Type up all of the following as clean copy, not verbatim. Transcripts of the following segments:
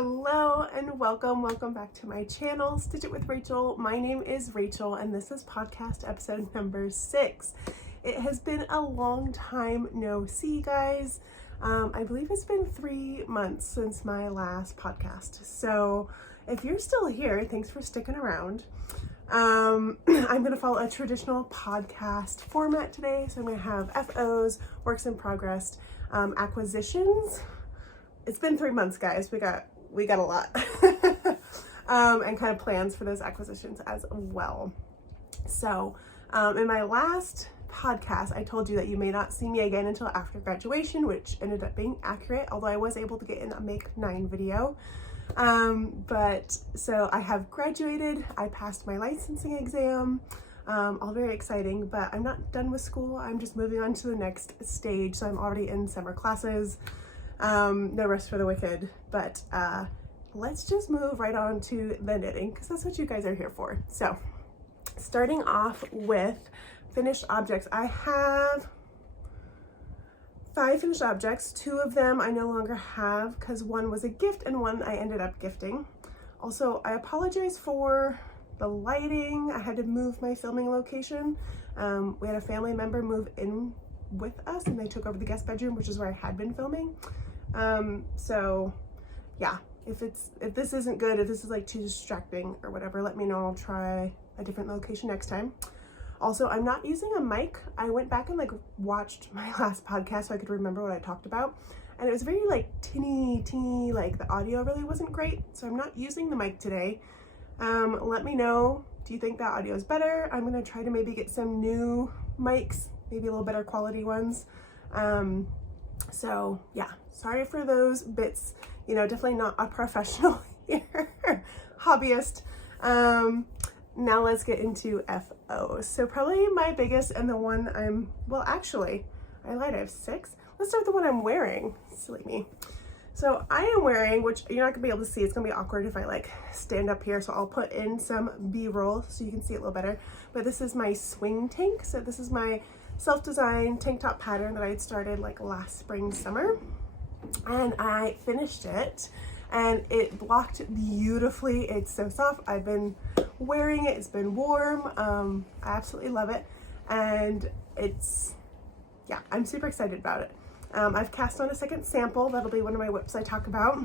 Hello and welcome back to my channel, Stitch It with Rachel. My name is Rachel and this is podcast episode number 6. It has been a long time no see, guys. I believe it's been 3 months since my last podcast. So if you're still here, thanks for sticking around. I'm going to follow a traditional podcast format today. So I'm going to have FOs, works in progress, acquisitions. It's been 3 months, guys. We got a lot. And kind of plans for those acquisitions as well. So in my last podcast, I told you that you may not see me again until after graduation, which ended up being accurate, although I was able to get in a Make 9 video. But so I have graduated. I passed my licensing exam. All very exciting, but I'm not done with school. I'm just moving on to the next stage. So I'm already in summer classes. No rest for the wicked, but let's just move right on to the knitting because that's what you guys are here for. So starting off with finished objects, I have 5 finished objects. 2 of them I no longer have because one was a gift and one I ended up gifting. Also, I apologize for the lighting. I had to move my filming location. We had a family member move in with us and they took over the guest bedroom, which is where I had been filming. So yeah, if this isn't good, if this is like too distracting or whatever, let me know. I'll try a different location next time. Also, I'm not using a mic. I went back and like watched my last podcast so I could remember what I talked about. And it was very like teeny, like the audio really wasn't great. So I'm not using the mic today. Let me know, do you think that audio is better? I'm going to try to maybe get some new mics, maybe a little better quality ones. So yeah, sorry for those bits, you know, definitely not a professional here, hobbyist. Now let's get into FOs. So probably my biggest and the one well, actually, I lied, I have 6. Let's start with the one I'm wearing. Silly me. So I am wearing, which you're not gonna be able to see, it's gonna be awkward if I like stand up here, so I'll put in some B-roll so you can see it a little better. But this is my swing tank. So this is my self-designed tank top pattern that I had started like last spring, summer. And I finished it and it blocked beautifully. It's so soft. I've been wearing it. It's been warm. I absolutely love it. And yeah, I'm super excited about it. I've cast on a second sample. That'll be one of my WIPs I talk about.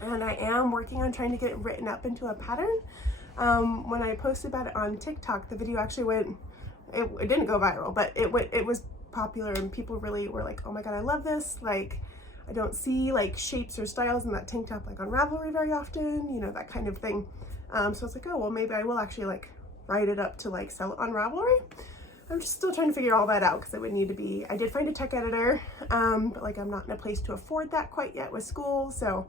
And I am working on trying to get it written up into a pattern. When I posted about it on TikTok, the video actually went, it didn't go viral, but it was popular and people really were like, oh my God, I love this. Like, I don't see like shapes or styles in that tank top like on Ravelry very often, you know, that kind of thing. So I was like, oh, well, maybe I will actually like write it up to like sell it on Ravelry. I'm just still trying to figure all that out because it would need to be, I did find a tech editor, but like I'm not in a place to afford that quite yet with school. So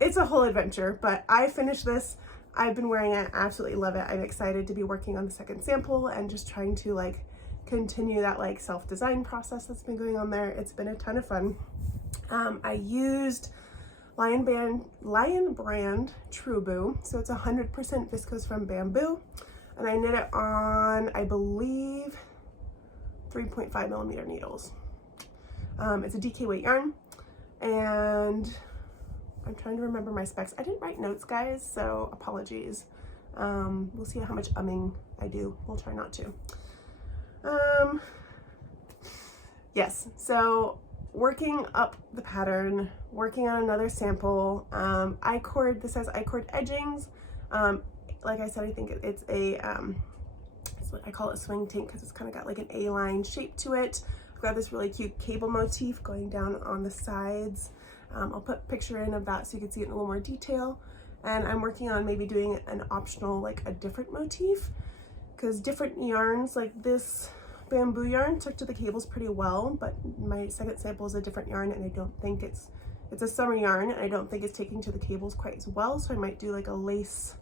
it's a whole adventure, but I finished this. I've been wearing it, absolutely love it. I'm excited to be working on the second sample and just trying to like continue that like self-design process that's been going on there. It's been a ton of fun. I used Lion Brand Trubu, so it's 100% viscose from bamboo, and I knit it on, I believe, 3.5 millimeter needles. It's a DK weight yarn, and I'm trying to remember my specs. I didn't write notes, guys, so apologies. We'll see how much umming I do. We'll try not to. Yes, so working up the pattern, working on another sample. This has I-cord edgings. Like I said, I think it's a, I call it a swing tank because it's kind of got like an A-line shape to it. I've got this really cute cable motif going down on the sides. I'll put a picture in of that so you can see it in a little more detail. And I'm working on maybe doing an optional, like a different motif, because different yarns, like this bamboo yarn took to the cables pretty well, but my second sample is a different yarn and I don't think it's a summer yarn and I don't think it's taking to the cables quite as well. So I might do like a lace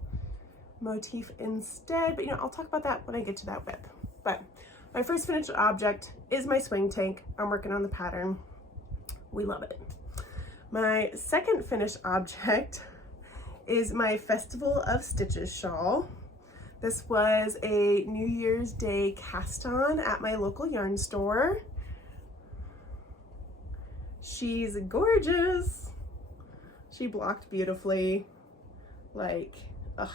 motif instead, but you know, I'll talk about that when I get to that WIP. But my first finished object is my swing tank. I'm working on the pattern. We love it. My second finished object is my Festival of Stitches shawl. This was a New Year's Day cast on at my local yarn store. She's gorgeous. She blocked beautifully. Like, ugh.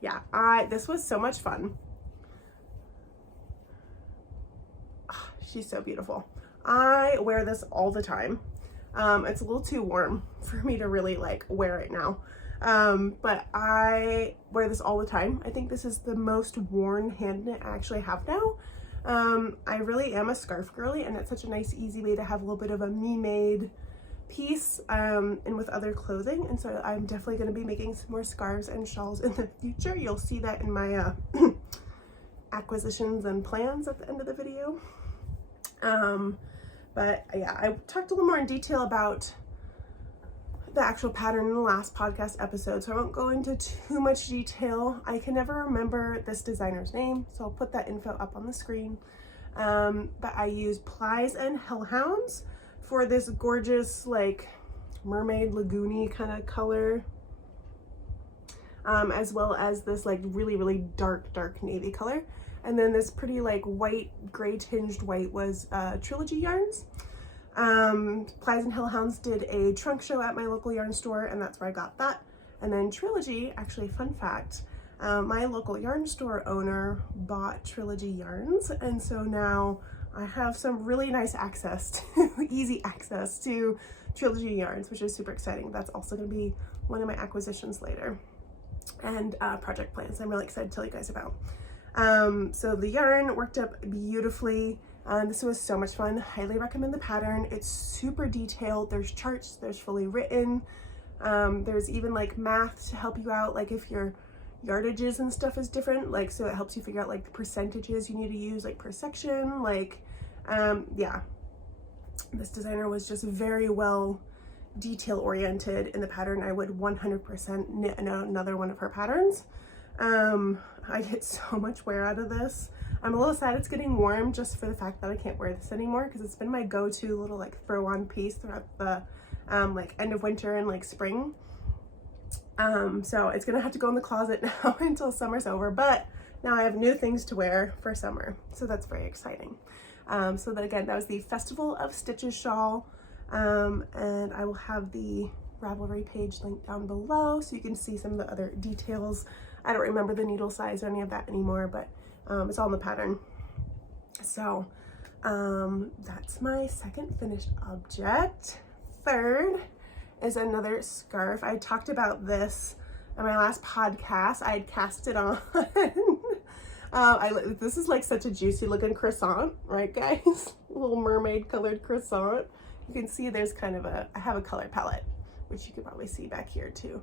Yeah, this was so much fun. Oh, she's so beautiful. I wear this all the time. It's a little too warm for me to really like wear it now. But I wear this all the time. I think this is the most worn hand knit I actually have now. I really am a scarf girly, and it's such a nice, easy way to have a little bit of a me-made piece and with other clothing. And so I'm definitely going to be making some more scarves and shawls in the future. You'll see that in my acquisitions and plans at the end of the video. But yeah, I talked a little more in detail about the actual pattern in the last podcast episode, so I won't go into too much detail. I can never remember this designer's name, so I'll put that info up on the screen. But I used Plies and Hellhounds for this gorgeous like mermaid lagoony kind of color, as well as this like really dark navy color. And then this pretty like white, gray tinged white was Trilogy yarns. Plies and Hellhounds did a trunk show at my local yarn store, and that's where I got that. And then Trilogy, actually fun fact, my local yarn store owner bought Trilogy yarns, and so now I have some really nice access to, easy access to Trilogy yarns, which is super exciting. That's also going to be one of my acquisitions later, and project plans I'm really excited to tell you guys about. So the yarn worked up beautifully. This was so much fun. Highly recommend the pattern. It's super detailed. There's charts, there's fully written. There's even like math to help you out, like if your yardages and stuff is different, like so it helps you figure out like the percentages you need to use like per section. Like yeah, this designer was just very well detail oriented in the pattern. I would 100% knit another one of her patterns. I get so much wear out of this. I'm a little sad it's getting warm just for the fact that I can't wear this anymore, because it's been my go-to little like throw on piece throughout the like end of winter and like spring. So it's gonna have to go in the closet now until summer's over, but now I have new things to wear for summer, so that's very exciting. So that again, that was the Festival of Stitches shawl, and I will have the Ravelry page linked down below so you can see some of the other details. I don't remember the needle size or any of that anymore, but it's all in the pattern. So that's my second finished object. Third is another scarf. I talked about this in my last podcast. I had cast it on. This is like such a juicy looking croissant, right guys? A little mermaid colored croissant. You can see there's kind of I have a color palette, which you can probably see back here too.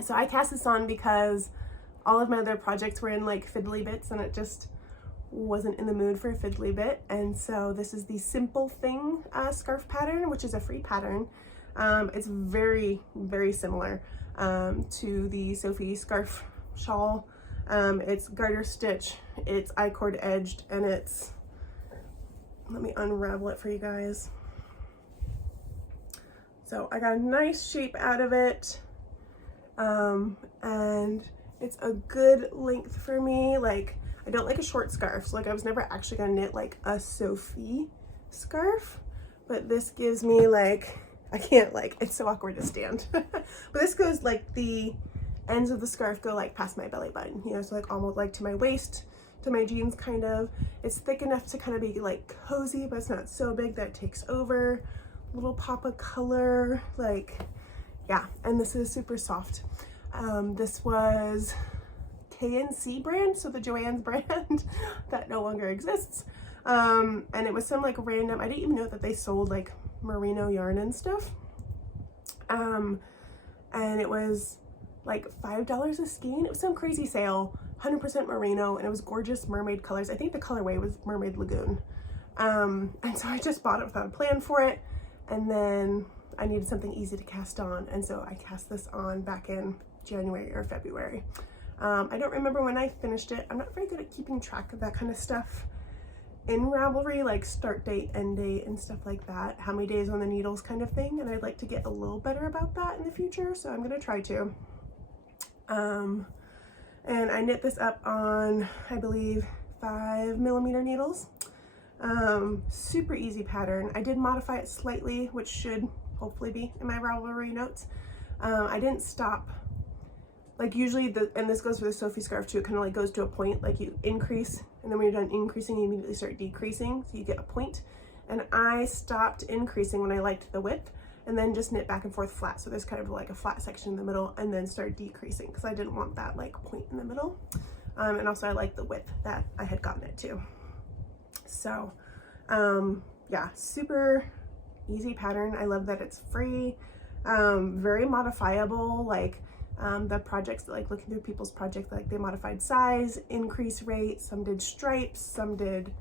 So I cast this on because all of my other projects were in like fiddly bits, and it just wasn't in the mood for a fiddly bit. And so this is the Simple Thing scarf pattern, which is a free pattern. It's very similar to the Sophie scarf shawl. It's garter stitch, it's I-cord edged, and it's, let me unravel it for you guys. So I got a nice shape out of it, and it's a good length for me. Like, I don't like a short scarf, so like I was never actually gonna knit like a Sophie scarf, but this gives me like, I can't, like, it's so awkward to stand. But this goes like, the ends of the scarf go like past my belly button, you know, so like almost like to my waist, to my jeans kind of. It's thick enough to kind of be like cozy, but it's not so big that it takes over. Little pop of color, like, yeah. And this is super soft. This was KNC brand, so the Joann's brand that no longer exists. And it was some like random, I didn't even know that they sold like merino yarn and stuff. And it was like $5 a skein. It was some crazy sale, 100% merino, and it was gorgeous mermaid colors. I think the colorway was Mermaid Lagoon. And so I just bought it without a plan for it, and then I needed something easy to cast on, and so I cast this on back in January or February. I don't remember when I finished it. I'm not very good at keeping track of that kind of stuff in Ravelry, like start date, end date, and stuff like that, how many days on the needles kind of thing, and I'd like to get a little better about that in the future, so I'm gonna try to. And I knit this up on, I believe, 5mm needles. Super easy pattern. I did modify it slightly, which should hopefully be in my Ravelry notes. I didn't stop, like usually and this goes for the Sophie scarf too, it kind of like goes to a point, like you increase, and then when you're done increasing, you immediately start decreasing, so you get a point. And I stopped increasing when I liked the width, and then just knit back and forth flat. So there's kind of like a flat section in the middle, and then start decreasing because I didn't want that like point in the middle. And also I like the width that I had gotten it to. So yeah, super easy pattern. I love that it's free, very modifiable. Like the projects, like looking through people's projects, like they modified size, increase rate, some did stripes, some did,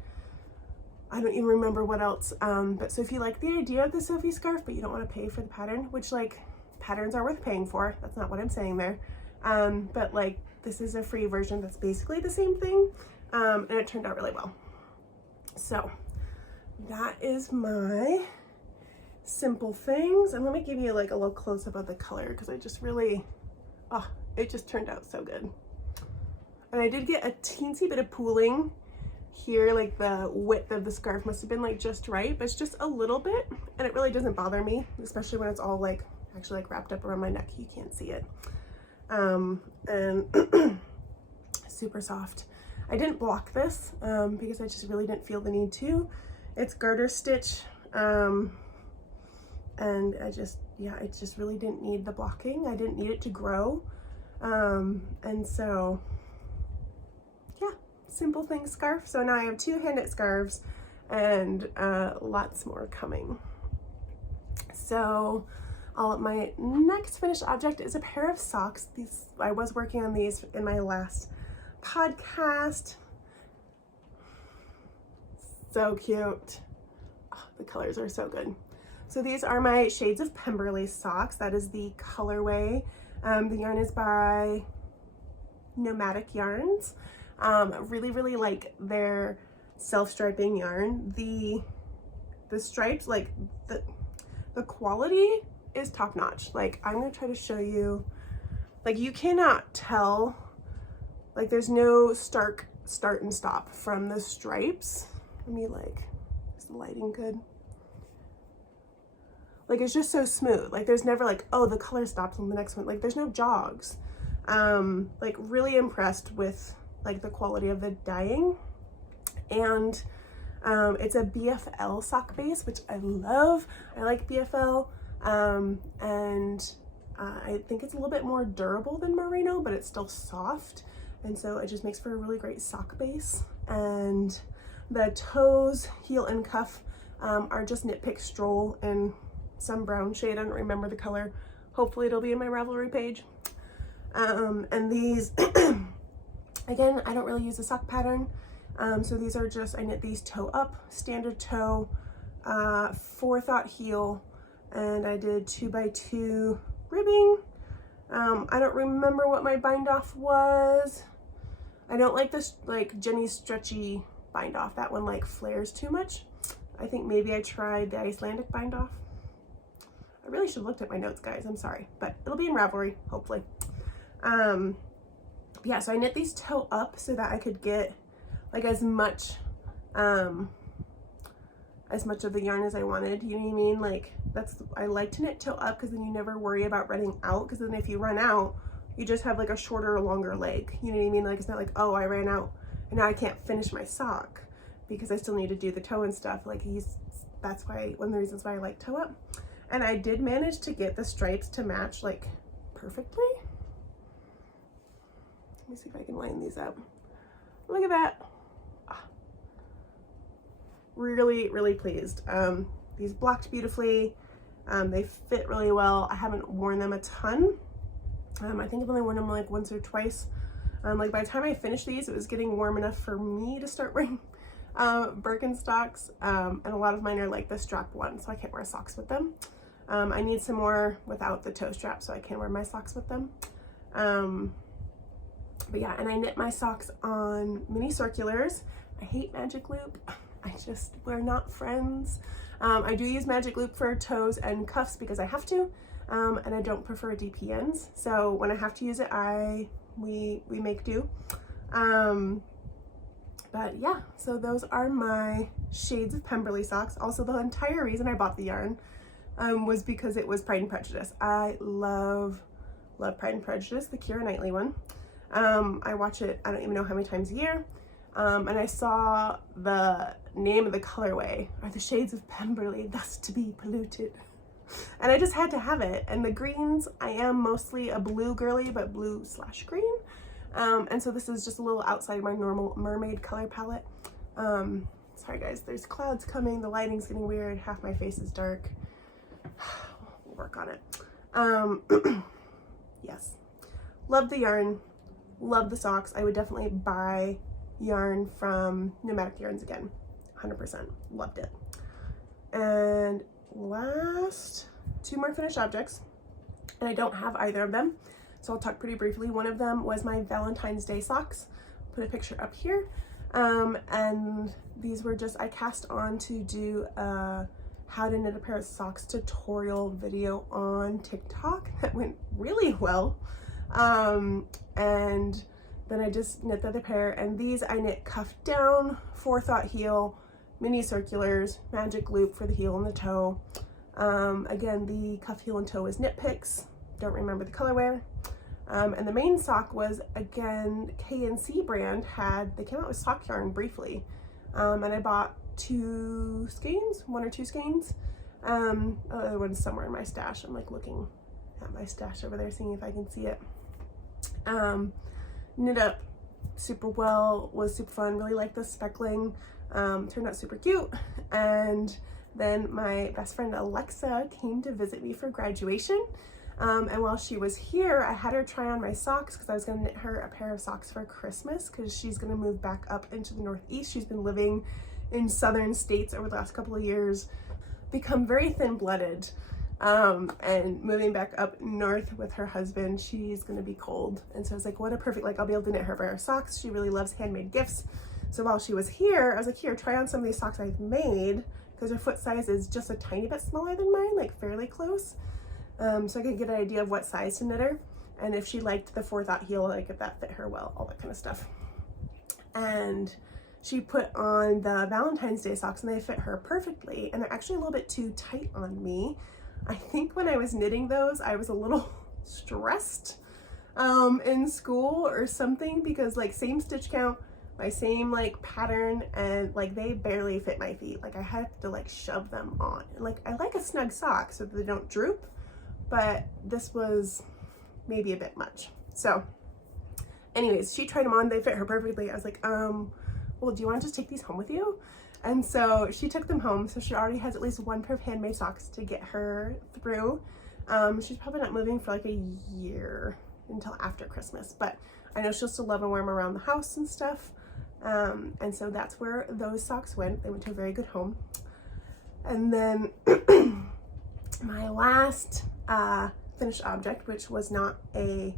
I don't even remember what else. But so if you like the idea of the Sophie scarf, but you don't want to pay for the pattern, which like patterns are worth paying for, that's not what I'm saying there. But like this is a free version that's basically the same thing. And it turned out really well. So that is my simple things. And let me give you like a little close up of the color because I just really, oh, it just turned out so good. And I did get a teensy bit of pooling here, like the width of the scarf must have been like just right, but it's just a little bit, and it really doesn't bother me, especially when it's all like actually like wrapped up around my neck. You can't see it. And super soft. I didn't block this because I just really didn't feel the need to. It's garter stitch, and I just, yeah, it just really didn't need the blocking. I didn't need it to grow. And so yeah, simple thing scarf. So now I have 2 hand knit scarves and lots more coming. So my next finished object is a pair of socks. These, I was working on these in my last podcast. So cute. Oh, the colors are so good. So these are my Shades of Pemberley socks. That is the colorway. The yarn is by Nomadic Yarns. Really, really like their self-striping yarn. The stripes, like the quality is top notch. Like I'm gonna try to show you, like you cannot tell, like there's no stark start and stop from the stripes. Let me like, is the lighting good? Like it's just so smooth. Like there's never like, oh, the color stops on the next one. Like there's no jogs. Like really impressed with like the quality of the dyeing. And it's a BFL sock base, which I love. I like BFL. And I think it's a little bit more durable than merino, but it's still soft. And so it just makes for a really great sock base. And the toes, heel and cuff are just Knit Pick Stroll in some brown shade. I don't remember the color. Hopefully it'll be in my Ravelry page. And these, again, I don't really use a sock pattern. So these are just, I knit these toe up, standard toe, forethought heel, and I did 2x2 ribbing. I don't remember what my bind off was. I don't like this like Jenny's stretchy bind off. That one like flares too much. I think maybe I tried the Icelandic bind off. I really should have looked at my notes, guys. I'm sorry, but it'll be in Ravelry, hopefully. Yeah, so I knit these toe up so that I could get like as much of the yarn as I wanted. You know what I mean? Like I like to knit toe up because then you never worry about running out, because then if you run out, you just have like a shorter or longer leg. You know what I mean? Like it's not like, oh, I ran out and now I can't finish my sock because I still need to do the toe and stuff. Like that's why, one of the reasons why I like toe up. And I did manage to get the stripes to match like perfectly. Let me see if I can line these up. Look at that. Ah. Really, really pleased. These blocked beautifully. They fit really well. I haven't worn them a ton. I think I've only worn them like once or twice. Like by the time I finished these, it was getting warm enough for me to start wearing Birkenstocks. And a lot of mine are like the strap one, so I can't wear socks with them. I need some more without the toe strap so I can wear my socks with them. But yeah, and I knit my socks on mini circulars. I hate Magic Loop. We're not friends. I do use Magic Loop for toes and cuffs because I have to, and I don't prefer DPNs. So when I have to use it, we make do. But yeah, so those are my shades of Pemberley socks. Also, the entire reason I bought the yarn was because it was Pride and Prejudice. I love Pride and Prejudice, the Keira Knightley one. I watch it, I don't even know how many times a year. And I saw the name of the colorway, are the shades of Pemberley, thus to be polluted. And I just had to have it. And the greens, I am mostly a blue girly, but blue/green. And so this is just a little outside my normal mermaid color palette. Sorry guys, there's clouds coming, the lighting's getting weird, half my face is dark. We'll work on it. Yes, love the yarn, love the socks. I would definitely buy yarn from Nomadic Yarns again, 100%, loved it. And last two more finished objects, and I don't have either of them, so I'll talk pretty briefly. One of them was my Valentine's Day socks. Put a picture up here. And these were just, I cast on to do a how to knit a pair of socks tutorial video on TikTok that went really well. And then I just knit the other pair, and these I knit cuff down, forethought heel, mini circulars, magic loop for the heel and the toe. Again, the cuff, heel, and toe is Knit Picks. Don't remember the colorway. And the main sock was, again, K&C brand they came out with sock yarn briefly. And I bought one or two skeins. Other one's somewhere in my stash. I'm like looking at my stash over there, seeing if I can see it. Knit up super well, was super fun, really liked the speckling. Turned out super cute. And then my best friend Alexa came to visit me for graduation. And while she was here, I had her try on my socks because I was going to knit her a pair of socks for Christmas because she's going to move back up into the Northeast. She's been living in southern states over the last couple of years, become very thin-blooded, and moving back up north with her husband. She's going to be cold. And so I was like, what a perfect, like, I'll be able to knit her a pair of socks. She really loves handmade gifts. So while she was here, I was like, here, try on some of these socks I've made, because her foot size is just a tiny bit smaller than mine, like fairly close. So I could get an idea of what size to knit her, and if she liked the forethought heel, like if that fit her well, all that kind of stuff. And she put on the Valentine's Day socks, and they fit her perfectly, and they're actually a little bit too tight on me. I think when I was knitting those, I was a little stressed in school or something, because like same stitch count, my same like pattern, and like they barely fit my feet. Like I had to like shove them on. And like I like a snug sock so that they don't droop, but this was maybe a bit much. So anyways, she tried them on, they fit her perfectly. I was like, well, do you want to just take these home with you? And so she took them home. So she already has at least one pair of handmade socks to get her through. She's probably not moving for like a year until after Christmas, but I know she'll still love and wear them around the house and stuff. And so that's where those socks went. They went to a very good home. And then my last finished object, which was not a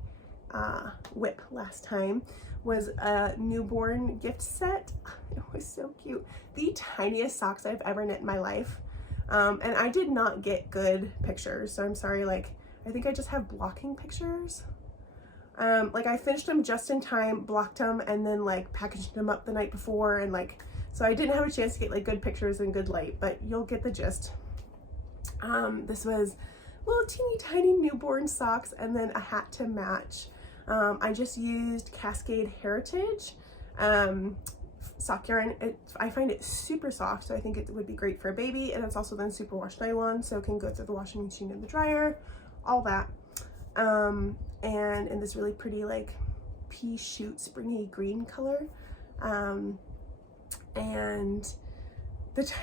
WIP last time, was a newborn gift set. It was so cute. The tiniest socks I've ever knit in my life. And I did not get good pictures, so I'm sorry. Like, I think I just have blocking pictures. Like I finished them just in time, blocked them, and then like packaged them up the night before, and like, so I didn't have a chance to get like good pictures and good light, but you'll get the gist. This was little teeny tiny newborn socks, and then a hat to match. I just used Cascade Heritage sock yarn. I find it super soft, so I think it would be great for a baby, and it's also then super wash nylon, so it can go through the washing machine and the dryer, all that. And in this really pretty like pea shoot springy green color. And the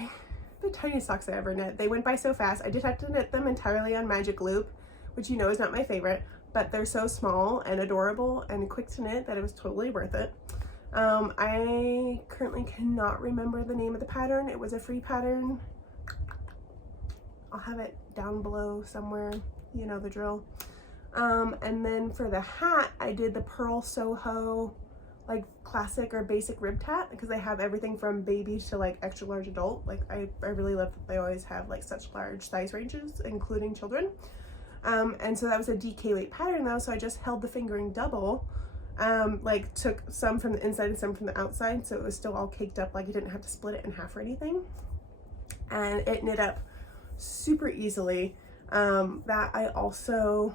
tiniest socks I ever knit. They went by so fast. I did have to knit them entirely on magic loop, which you know is not my favorite, but they're so small and adorable and quick to knit that it was totally worth it. I currently cannot remember the name of the pattern. It was a free pattern. I'll have it down below somewhere, you know the drill. And then for the hat, I did the Pearl Soho, like classic or basic ribbed hat, because they have everything from baby to like extra large adult. Like I really love that they always have like such large size ranges, including children. And so that was a DK weight pattern though, so I just held the fingering double, like took some from the inside and some from the outside, so it was still all caked up, like you didn't have to split it in half or anything. And it knit up super easily. That I also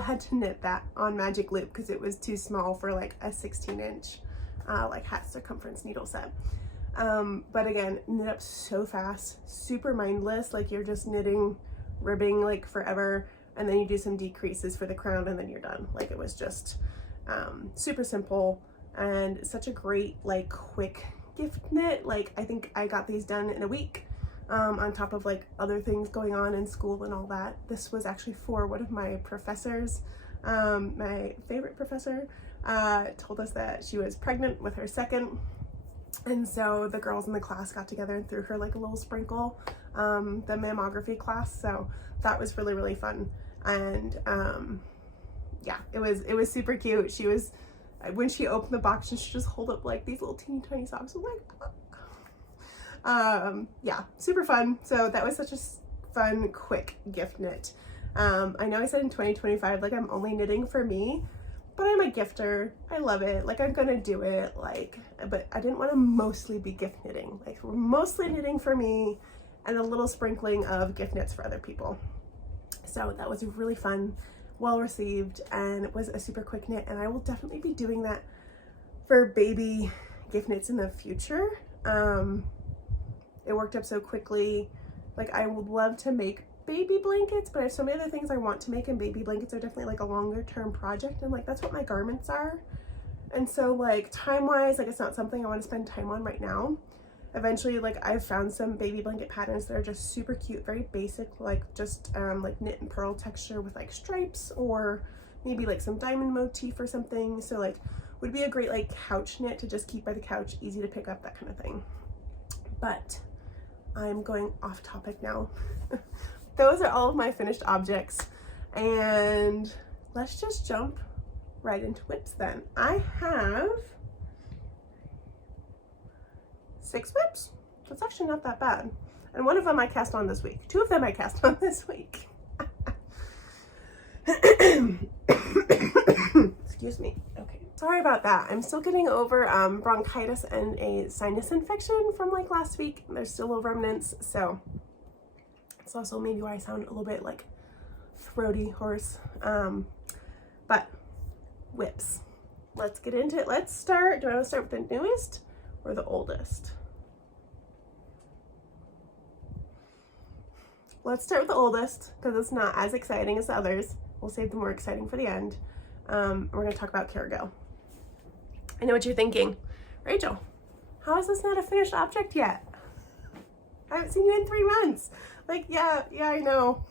had to knit that on magic loop because it was too small for like a 16-inch like hat circumference needle set. But again, knit up so fast, super mindless, like you're just knitting, ribbing like forever, and then you do some decreases for the crown and then you're done. Like it was just super simple and such a great like quick gift knit. Like I think I got these done in a week, on top of like other things going on in school and all that. This was actually for one of my professors. My favorite professor told us that she was pregnant with her second, and so the girls in the class got together and threw her like a little sprinkle, the mammography class. So that was really, really fun. And yeah, it was super cute. She was, when she opened the box, and she just hold up like these little teeny tiny socks. I'm like, yeah, super fun. So that was such a fun, quick gift knit. I know I said in 2025, like I'm only knitting for me, but I'm a gifter. I love it. Like I'm gonna do it, like, but I didn't want to mostly be gift knitting. Like we're mostly knitting for me and a little sprinkling of gift knits for other people. So that was really fun, well received, and it was a super quick knit, and I will definitely be doing that for baby gift knits in the future. It worked up so quickly. Like I would love to make baby blankets, but I have so many other things I want to make, and baby blankets are definitely like a longer term project, and like that's what my garments are. And so like time wise, like it's not something I want to spend time on right now. Eventually, like I've found some baby blanket patterns that are just super cute, very basic, like just like knit and purl texture with like stripes, or maybe like some diamond motif or something. So like would be a great like couch knit to just keep by the couch, easy to pick up, that kind of thing. But I'm going off topic now. Those are all of my finished objects, and let's just jump right into WIPs then. I have 6 WIPs. That's actually not that bad. And one of them I cast on this week. 2 of them I cast on this week. Excuse me. Okay. Sorry about that. I'm still getting over bronchitis and a sinus infection from like last week. There's still little remnants, so it's also maybe why I sound a little bit like throaty, hoarse. But WIPs. Let's get into it. Let's start. Do I want to start with the newest or the oldest? Let's start with the oldest because it's not as exciting as the others. We'll save the more exciting for the end. We're going to talk about Carago. I know what you're thinking. Rachel, how is this not a finished object yet? I haven't seen you in 3 months. Like, yeah, I know.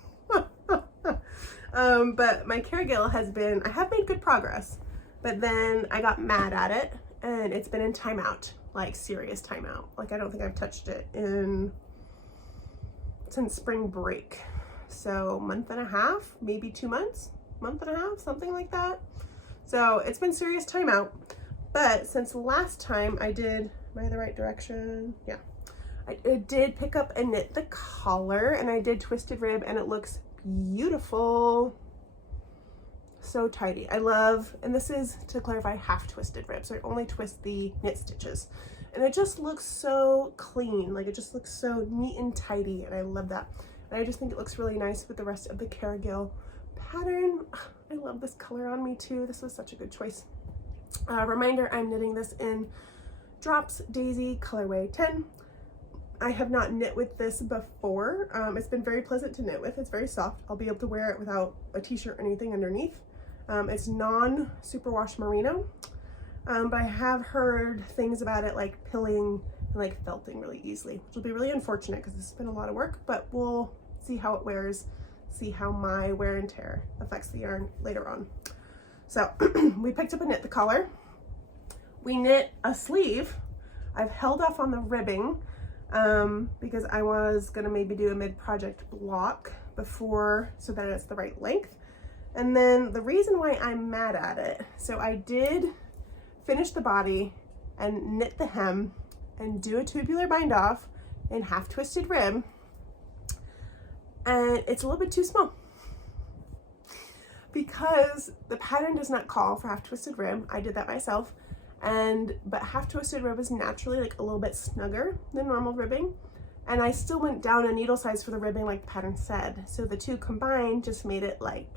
But my Carago has been, I have made good progress, but then I got mad at it and it's been in timeout, like serious timeout. Like I don't think I've touched it since spring break. So month and a half, maybe 2 months, month and a half, something like that. So it's been serious timeout. But since last time I did, am I in the right direction? Yeah. I did pick up and knit the collar, and I did twisted rib, and it looks beautiful. So tidy. I love, and this is, to clarify, half twisted rib, so I only twist the knit stitches. And it just looks so clean. Like it just looks so neat and tidy, and I love that. And I just think it looks really nice with the rest of the Carago pattern. I love this color on me too. This was such a good choice. Reminder, I'm knitting this in Drops Daisy colorway 10. I have not knit with this before. It's been very pleasant to knit with. It's very soft. I'll be able to wear it without a t-shirt or anything underneath. It's non-superwash merino, but I have heard things about it like pilling and like felting really easily, which will be really unfortunate because this has been a lot of work, but we'll see how it wears, see how my wear and tear affects the yarn later on. So we picked up and knit the collar. We knit a sleeve. I've held off on the ribbing because I was gonna maybe do a mid-project block before so that it's the right length. And then the reason why I'm mad at it, so I did finish the body and knit the hem and do a tubular bind off in half twisted rib, and it's a little bit too small. because the pattern does not call for half twisted rib. I did that myself, but half twisted rib is naturally like a little bit snugger than normal ribbing, and I still went down a needle size for the ribbing like the pattern said, so the two combined just made it like,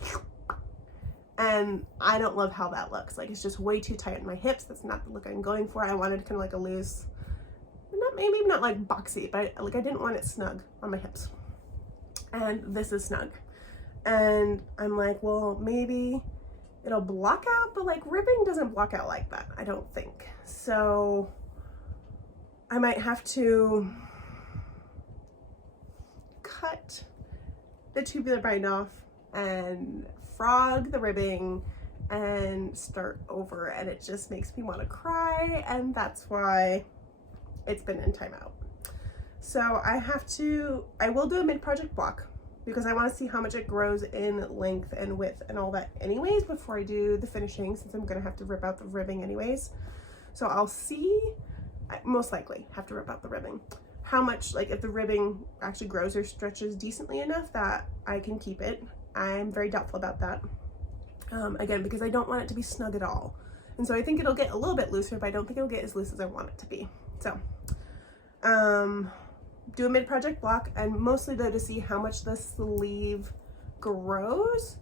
and I don't love how that looks. Like, it's just way too tight in my hips. That's not the look I'm going for. I wanted kind of like a loose, maybe not like boxy, but like I didn't want it snug on my hips, and this is snug. And I'm like, well, maybe it'll block out, but like ribbing doesn't block out like that, I don't think. So I might have to cut the tubular bind off and frog the ribbing and start over, and it just makes me want to cry, and that's why it's been in timeout. So I will do a mid-project block because I want to see how much it grows in length and width and all that anyways before I do the finishing, since I'm going to have to rip out the ribbing anyways. So I'll see, I most likely have to rip out the ribbing, how much, like if the ribbing actually grows or stretches decently enough that I can keep it. I'm very doubtful about that. Again, because I don't want it to be snug at all. And so I think it'll get a little bit looser, but I don't think it'll get as loose as I want it to be. So, do a mid-project block, and mostly though to see how much the sleeve grows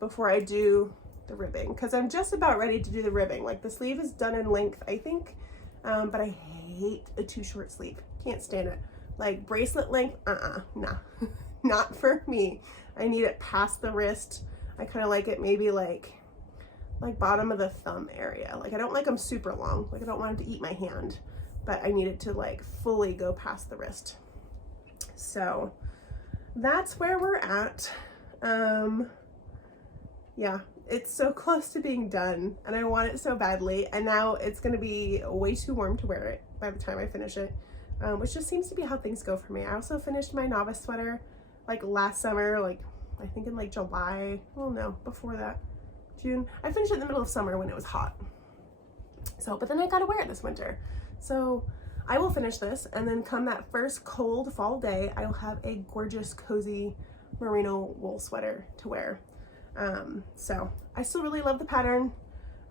before I do the ribbing, because I'm just about ready to do the ribbing. Like, the sleeve is done in length, I think, but I hate a too short sleeve. Can't stand it. Like bracelet length, nah, not for me. I need it past the wrist. I kind of like it maybe like bottom of the thumb area. Like, I don't like them super long. Like, I don't want it to eat my hand, but I need it to like fully go past the wrist. So that's where we're at. Yeah, it's so close to being done, and I want it so badly, and now it's gonna be way too warm to wear it by the time I finish it, which just seems to be how things go for me. I also finished my novice sweater like last summer, like I think in like July, well no, before that, June. I finished it in the middle of summer when it was hot. So, but then I gotta wear it this winter. So I will finish this, and then come that first cold fall day, I will have a gorgeous, cozy merino wool sweater to wear. So I still really love the pattern.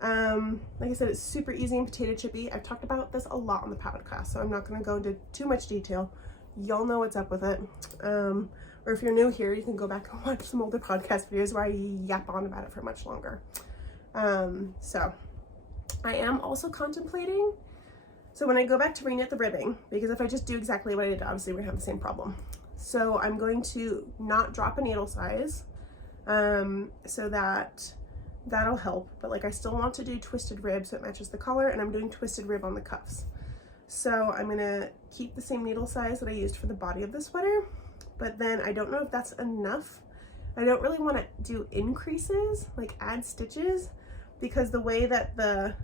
Like I said, it's super easy and potato chippy. I've talked about this a lot on the podcast, so I'm not going to go into too much detail. Y'all know what's up with it. Or if you're new here, you can go back and watch some older podcast videos where I yap on about it for much longer. So I am also contemplating, so when I go back to reknit the ribbing, because if I just do exactly what I did, obviously we're gonna have the same problem. So I'm going to not drop a needle size, so that'll help. But like, I still want to do twisted rib so it matches the collar, and I'm doing twisted rib on the cuffs. So I'm gonna keep the same needle size that I used for the body of the sweater, but then I don't know if that's enough. I don't really want to do increases, like add stitches, because the way that the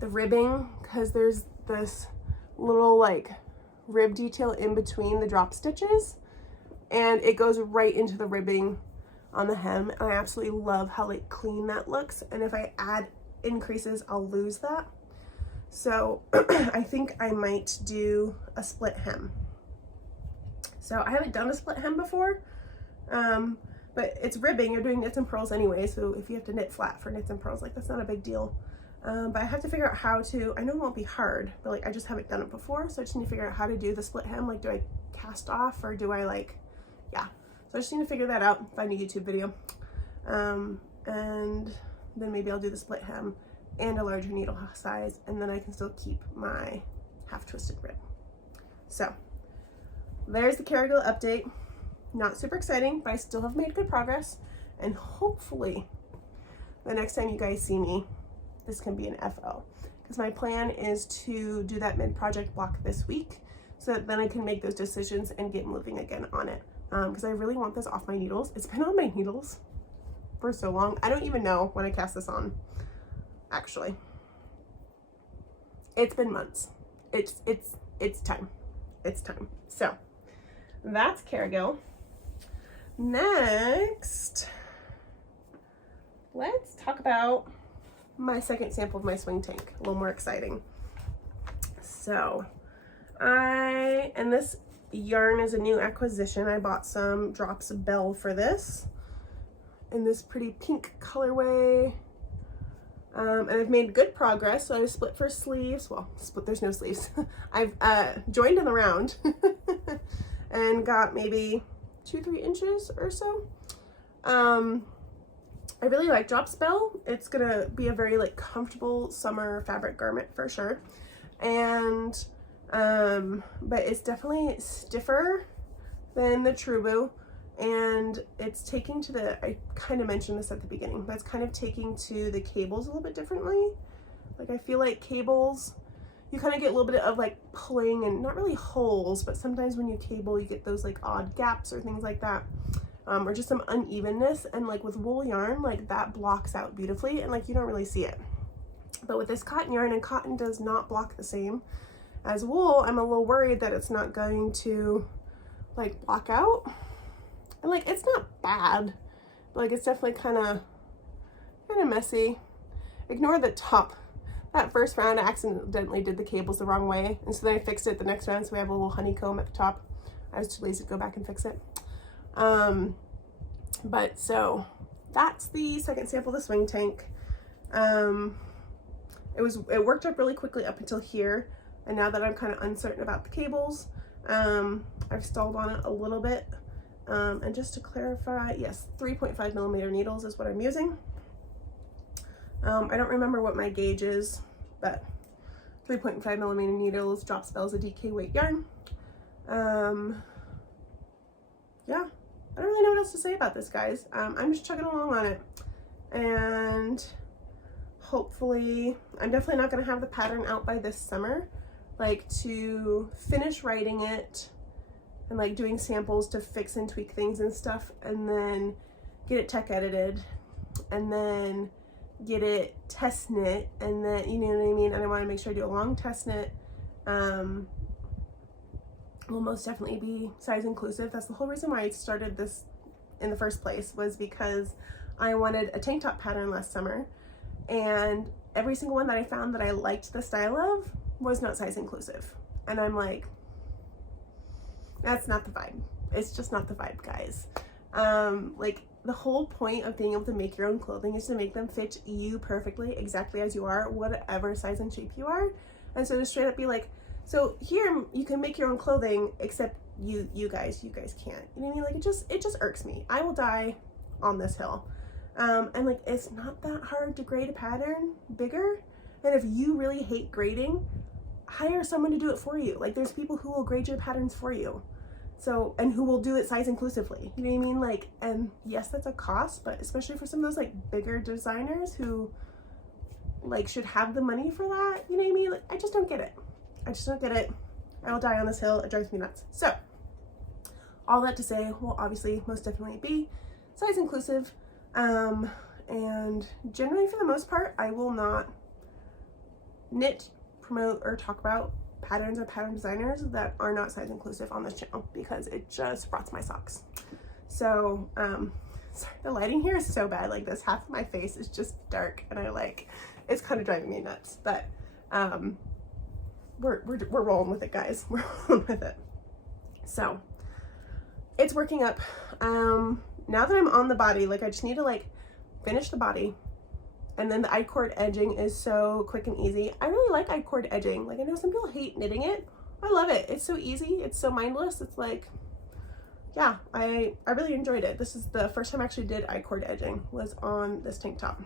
ribbing, because there's this little like rib detail in between the drop stitches, and it goes right into the ribbing on the hem, and I absolutely love how like clean that looks, and if I add increases I'll lose that. So I think I might do a split hem. So I haven't done a split hem before, but it's ribbing, you're doing knits and purls anyway, so if you have to knit flat for knits and purls, like that's not a big deal. But I have to figure out how to, I know it won't be hard, but like I just haven't done it before, so I just need to figure out how to do the split hem. Like, do I cast off, or do I like, yeah. So I just need to figure that out, find a YouTube video. And then maybe I'll do the split hem and a larger needle size, and then I can still keep my half twisted rib. So there's the Caragill update. Not super exciting, but I still have made good progress, and hopefully the next time you guys see me, this can be an FO, because my plan is to do that mid-project block this week, so that then I can make those decisions and get moving again on it, because I really want this off my needles. It's been on my needles for so long. I don't even know when I cast this on, actually. It's been months. It's time. It's time. So that's Caragill. Next, let's talk about my second sample of my swing tank, a little more exciting. So and this yarn is a new acquisition. I bought some drops of Bell for this. in this pretty pink colorway. And I've made good progress. So I was split for sleeves. Well, split, there's no sleeves. I've joined in the round and got maybe 2-3 inches or so. I really like Drop Spell. It's gonna be a very like comfortable summer fabric garment for sure. And but it's definitely stiffer than the Trubu, and it's taking to the, I kind of mentioned this at the beginning, but it's kind of taking to the cables a little bit differently. Like I feel like cables, you kind of get a little bit of like pulling and not really holes, but sometimes when you cable you get those like odd gaps or things like that, or just some unevenness, and like with wool yarn, like that blocks out beautifully and like you don't really see it. But with this cotton yarn, and cotton does not block the same as wool, I'm a little worried that it's not going to like block out. And like it's not bad, but like it's definitely kind of messy. Ignore the top. That first round I accidentally did the cables the wrong way, and so then I fixed it the next round, so we have a little honeycomb at the top. I was too lazy to go back and fix it. But so that's the second sample of the swing tank. It worked up really quickly up until here, and now that I'm kind of uncertain about the cables, I've stalled on it a little bit. And just to clarify, yes, 3.5 millimeter needles is what I'm using. I don't remember what my gauge is, but 3.5 millimeter needles. Drop Spell is a DK weight yarn. Yeah, I don't really know what else to say about this, guys. I'm just chugging along on it, and hopefully, I'm definitely not going to have the pattern out by this summer, like to finish writing it and like doing samples to fix and tweak things and stuff, and then get it tech edited, and then get it test knit, and then, you know what I mean? And I want to make sure I do a long test knit. Will most definitely be size inclusive. That's the whole reason why I started this in the first place, was because I wanted a tank top pattern last summer, and every single one that I found that I liked the style of was not size inclusive. And I'm like, that's not the vibe. It's just not the vibe, guys. Like the whole point of being able to make your own clothing is to make them fit you perfectly, exactly as you are, whatever size and shape you are. And so to straight up be like, so here you can make your own clothing, except you guys can't. You know what I mean? Like it just irks me. I will die on this hill. And like it's not that hard to grade a pattern bigger. And if you really hate grading, hire someone to do it for you. Like there's people who will grade your patterns for you. So, and who will do it size inclusively. You know what I mean? Like, and yes, that's a cost, but especially for some of those like bigger designers who like should have the money for that. You know what I mean? Like, I just don't get it. I just don't get it. I will die on this hill. It drives me nuts. So all that to say, will obviously most definitely be size inclusive. And generally for the most part, I will not knit, promote, or talk about patterns or pattern designers that are not size inclusive on this channel, because it just rots my socks. So sorry, the lighting here is so bad. Like this half of my face is just dark, and it's kind of driving me nuts, but we're rolling with it, guys. We're rolling with it. So it's working up. Now that I'm on the body, like I just need to like finish the body. And then the I-cord edging is so quick and easy. I really like I-cord edging. Like I know some people hate knitting it. I love it. It's so easy. It's so mindless. It's like, yeah, I really enjoyed it. This is the first time I actually did I-cord edging, was on this tank top.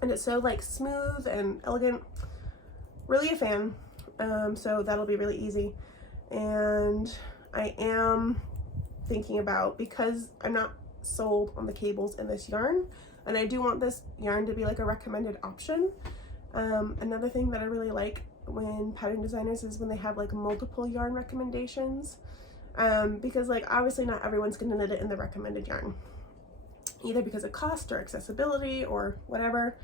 And it's so like smooth and elegant. Really a fan. So that'll be really easy. And I am thinking about, because I'm not sold on the cables in this yarn, and I do want this yarn to be like a recommended option. Another thing that I really like when pattern designers is when they have like multiple yarn recommendations, because like obviously not everyone's gonna knit it in the recommended yarn, either because of cost or accessibility or whatever.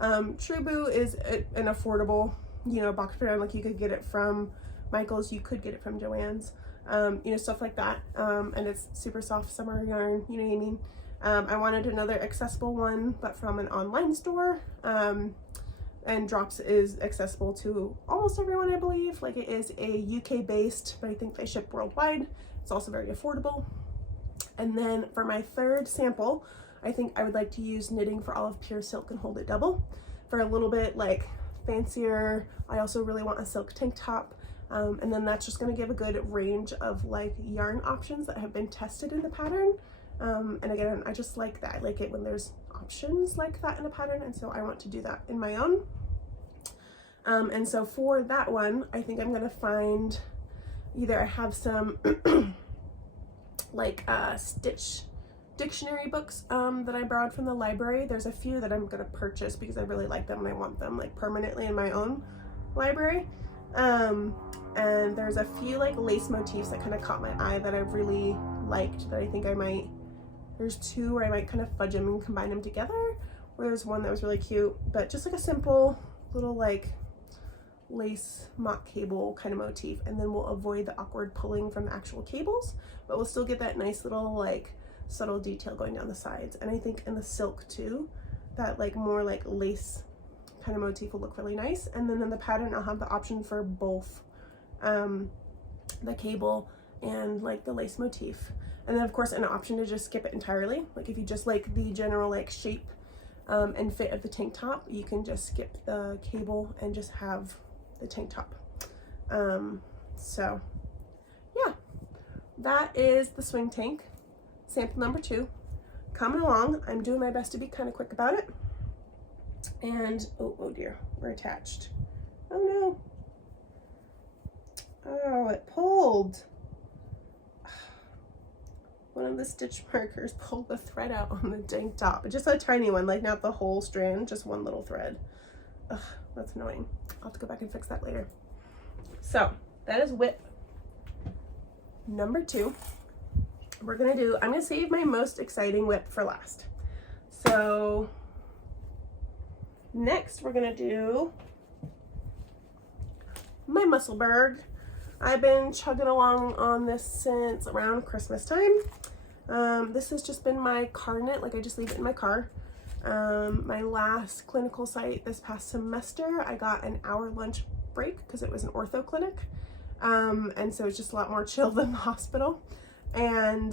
Trubu is an affordable, you know, box pattern. Like you could get it from Michael's, you could get it from Joann's, you know, stuff like that. And it's super soft summer yarn, you know what I mean? I wanted another accessible one, but from an online store. And Drops is accessible to almost everyone, I believe. Like it is a UK based, but I think they ship worldwide. It's also very affordable. And then for my third sample, I think I would like to use knitting for all of pure silk and hold it double for a little bit like fancier. I also really want a silk tank top. And then that's just going to give a good range of like yarn options that have been tested in the pattern. And again, I just like that. I like it when there's options like that in a pattern, and so I want to do that in my own. And so for that one, I think I'm going to find either I have some like stitch dictionary books that I borrowed from the library. There's a few that I'm going to purchase because I really like them and I want them like permanently in my own library. And there's a few like lace motifs that kind of caught my eye that I've really liked that I think I might, there's two where I might kind of fudge them and combine them together, where there's one that was really cute, but just like a simple little like lace mock cable kind of motif, and then we'll avoid the awkward pulling from the actual cables, but we'll still get that nice little like subtle detail going down the sides. And I think in the silk too, that like more like lace kind of motif will look really nice. And then in the pattern I'll have the option for both the cable and like the lace motif, and then of course an option to just skip it entirely. Like if you just like the general like shape and fit of the tank top, you can just skip the cable and just have the tank top. So yeah, that is the swing tank sample number 2 coming along. I'm doing my best to be kind of quick about it. And oh dear, we're attached. Oh no. Oh, it pulled. One of the stitch markers pulled the thread out on the tank top. But just a tiny one, like not the whole strand, just one little thread. Ugh, that's annoying. I'll have to go back and fix that later. So that is WIP number 2. I'm gonna save my most exciting WIP for last. So next we're gonna do my Musselburgh. I've been chugging along on this since around Christmas time. This has just been my car knit, like I just leave it in my car. My last clinical site this past semester, I got an hour lunch break because it was an ortho clinic. And so it's just a lot more chill than the hospital. And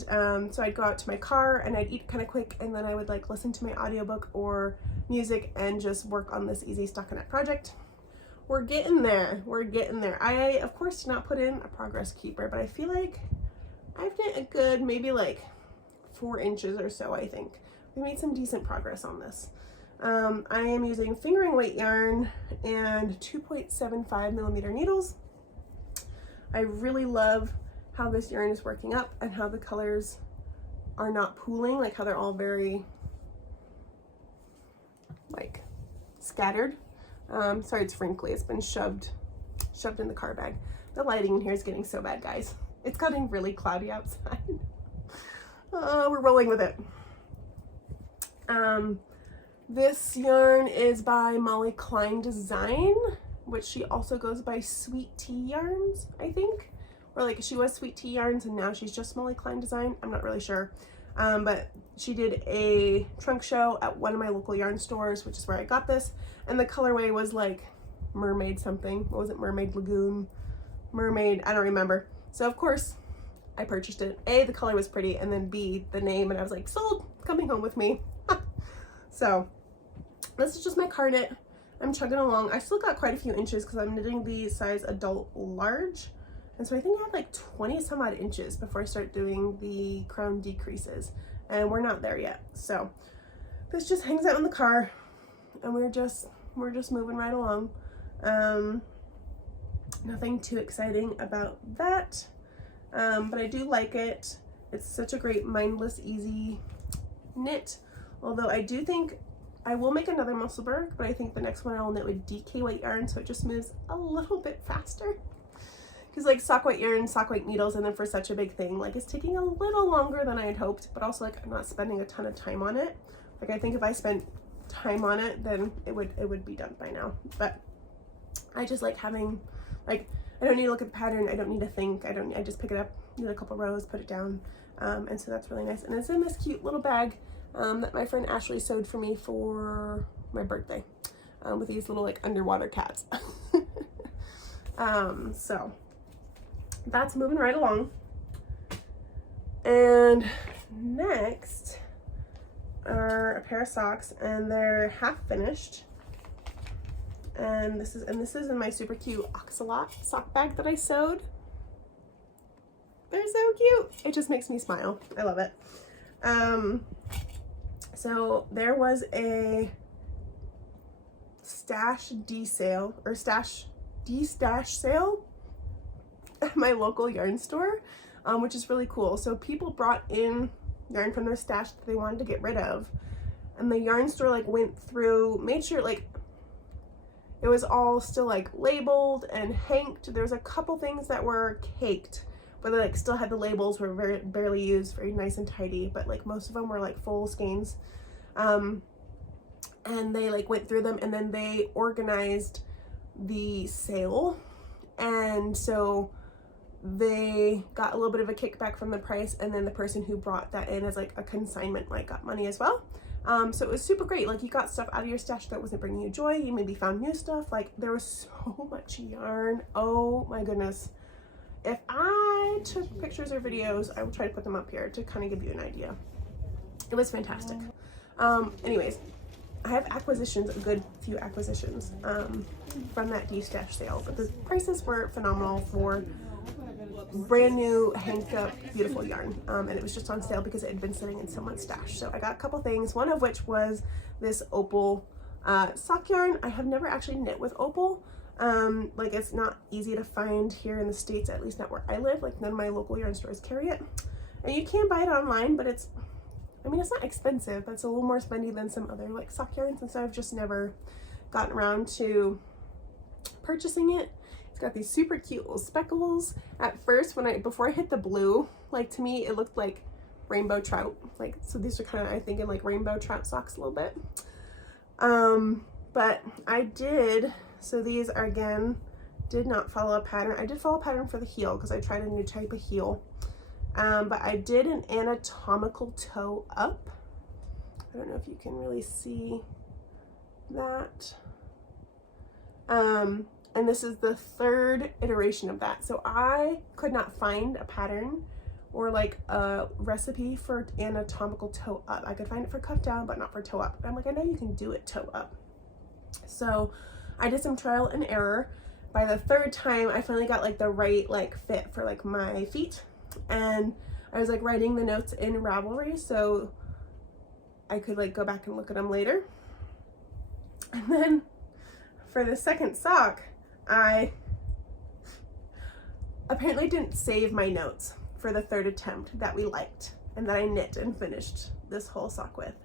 so I'd go out to my car and I'd eat kind of quick, and then I would like listen to my audiobook or music and just work on this easy stockinette project. We're getting there. We're getting there. I, of course, did not put in a progress keeper, but I feel like I've done a good maybe like 4 inches or so, I think. We made some decent progress on this. I am using fingering weight yarn and 2.75 millimeter needles. I really love how this yarn is working up and how the colors are not pooling, like how they're all very like scattered. Sorry, it's wrinkly. It's been shoved in the car bag. The lighting in here is getting so bad, guys. It's getting really cloudy outside. We're rolling with it. This yarn is by Molly Klein Design, which she also goes by Sweet Tea Yarns, I think. Or like she was Sweet Tea Yarns and now she's just Molly Klein Design. I'm not really sure. But she did a trunk show at one of my local yarn stores, which is where I got this. And the colorway was like mermaid something. What was it? Mermaid Lagoon? Mermaid, I don't remember. So of course I purchased it. A, the color was pretty, and then B, the name, and I was like, sold, coming home with me. So this is just my car knit. I'm chugging along. I still got quite a few inches because I'm knitting the size adult large. And so I think I had like 20 some odd inches before I start doing the crown decreases, and we're not there yet. So this just hangs out in the car and we're just moving right along. Nothing too exciting about that. But I do like it. It's such a great mindless, easy knit. Although I do think I will make another Musselburgh, but I think the next one I will knit with DK weight yarn, so it just moves a little bit faster. Because like sock weight yarn, sock weight needles, and then for such a big thing, like it's taking a little longer than I had hoped, but also like I'm not spending a ton of time on it. Like I think if I spent time on it, then it would be done by now. But I just like having, like, I don't need to look at the pattern, I don't need to think, I just pick it up, do a couple rows, put it down, and so that's really nice. And it's in this cute little bag that my friend Ashley sewed for me for my birthday, with these little like underwater cats. So that's moving right along. And next are a pair of socks, and they're half finished. And this is in my super cute Oxalot sock bag that I sewed. They're so cute. It just makes me smile. I love it. So there was a stash sale at my local yarn store, which is really cool. So people brought in yarn from their stash that they wanted to get rid of, and the yarn store like went through, made sure like it was all still like labeled and hanked. There was a couple things that were caked, but they like still had the labels, were very barely used, very nice and tidy, but like most of them were like full skeins. And they like went through them, and then they organized the sale, and so they got a little bit of a kickback from the price, and then the person who brought that in as like a consignment like got money as well. So it was super great. Like, you got stuff out of your stash that wasn't bringing you joy. You maybe found new stuff. Like, there was so much yarn. Oh my goodness. If I took pictures or videos, I will try to put them up here to kind of give you an idea. It was fantastic. Anyways, I have acquisitions, a good few acquisitions from that de-stash sale, but the prices were phenomenal for brand new hanked up beautiful yarn, and it was just on sale because it had been sitting in someone's stash. So I got a couple things, one of which was this opal sock yarn. I have never actually knit with opal. Like, it's not easy to find here in the States, at least not where I live. Like, none of my local yarn stores carry it, and you can buy it online, but it's, I mean, it's not expensive, but it's a little more spendy than some other like sock yarns, and so I've just never gotten around to purchasing it. It's got these super cute little speckles. At first, before I hit the blue, like, to me it looked like rainbow trout. Like, so these are kind of, I think, in like rainbow trout socks a little bit. But I did, so these are, again, did not follow a pattern. I did follow a pattern for the heel because I tried a new type of heel. But I did an anatomical toe up. I don't know if you can really see that. And this is the third iteration of that. So I could not find a pattern or like a recipe for anatomical toe up. I could find it for cuff down, but not for toe up. I'm like, I know you can do it toe up. So I did some trial and error. By the third time, I finally got like the right like fit for like my feet. And I was like writing the notes in Ravelry so I could like go back and look at them later. And then for the second sock, I apparently didn't save my notes for the third attempt that we liked and that I knit and finished this whole sock with.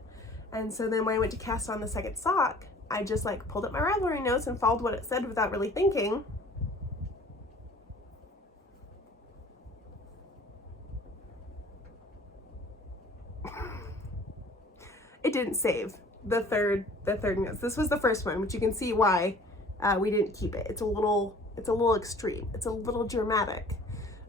And so then when I went to cast on the second sock, I just like pulled up my Ravelry notes and followed what it said without really thinking. It didn't save the third notes. This was the first one, which you can see why we didn't keep it. It's a little extreme. It's a little dramatic.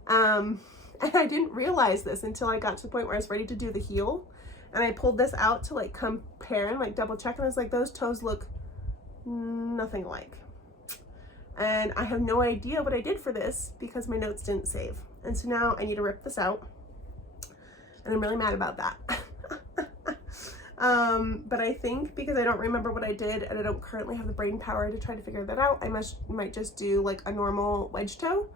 And I didn't realize this until I got to the point where I was ready to do the heel. And I pulled this out to like compare and like double check, and I was like, those toes look nothing alike. And I have no idea what I did for this because my notes didn't save. And so now I need to rip this out. And I'm really mad about that. But I think because I don't remember what I did and I don't currently have the brain power to try to figure that out, I might just do like a normal wedge toe.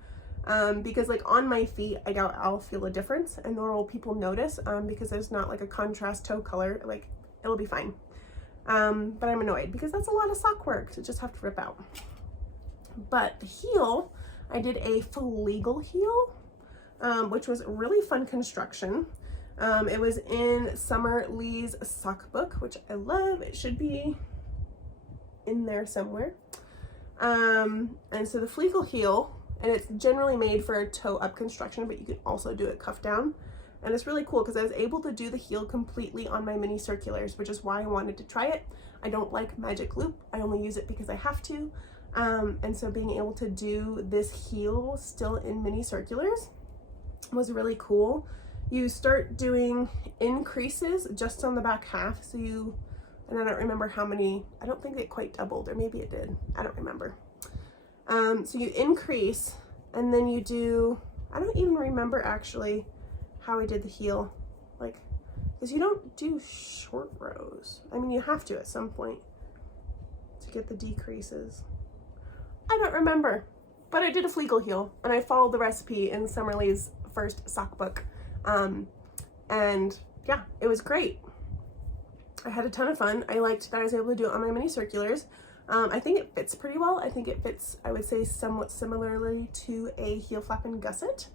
Because like on my feet, I doubt I'll feel a difference, and nor will people notice, because there's not like a contrast toe color. Like, it'll be fine. But I'm annoyed because that's a lot of sock work to just have to rip out. But the heel, I did a fleagle heel, which was really fun construction. It was in Summer Lee's sock book, which I love. It should be in there somewhere. And so the fleagle heel, and it's generally made for a toe up construction, but you can also do it cuff down. And it's really cool because I was able to do the heel completely on my mini circulars, which is why I wanted to try it. I don't like magic loop. I only use it because I have to. And so being able to do this heel still in mini circulars was really cool. You start doing increases just on the back half. So you, and I don't remember how many, I don't think it quite doubled, or maybe it did. I don't remember. So you increase, and then you do, I don't even remember actually how I did the heel. Like, is you don't do short rows. I mean, you have to at some point to get the decreases. I don't remember, but I did a Fleegle heel and I followed the recipe in Summerlee's first sock book. And yeah, it was great. I had a ton of fun. I liked that I was able to do it on my mini circulars. I think it fits pretty well. I think it fits, I would say, somewhat similarly to a heel flap and gusset.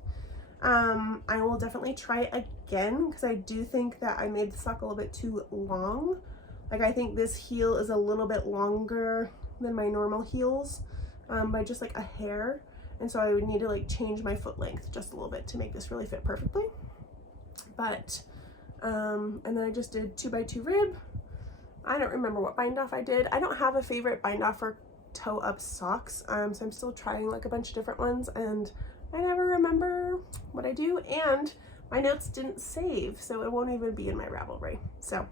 I will definitely try it again because I do think that I made the sock a little bit too long. Like, I think this heel is a little bit longer than my normal heels by just like a hair. And so I would need to like change my foot length just a little bit to make this really fit perfectly. But, and then I just did 2x2 rib. I don't remember what bind off I did. I don't have a favorite bind off for toe up socks. So I'm still trying like a bunch of different ones and I never remember what I do, and my notes didn't save, so it won't even be in my Ravelry. So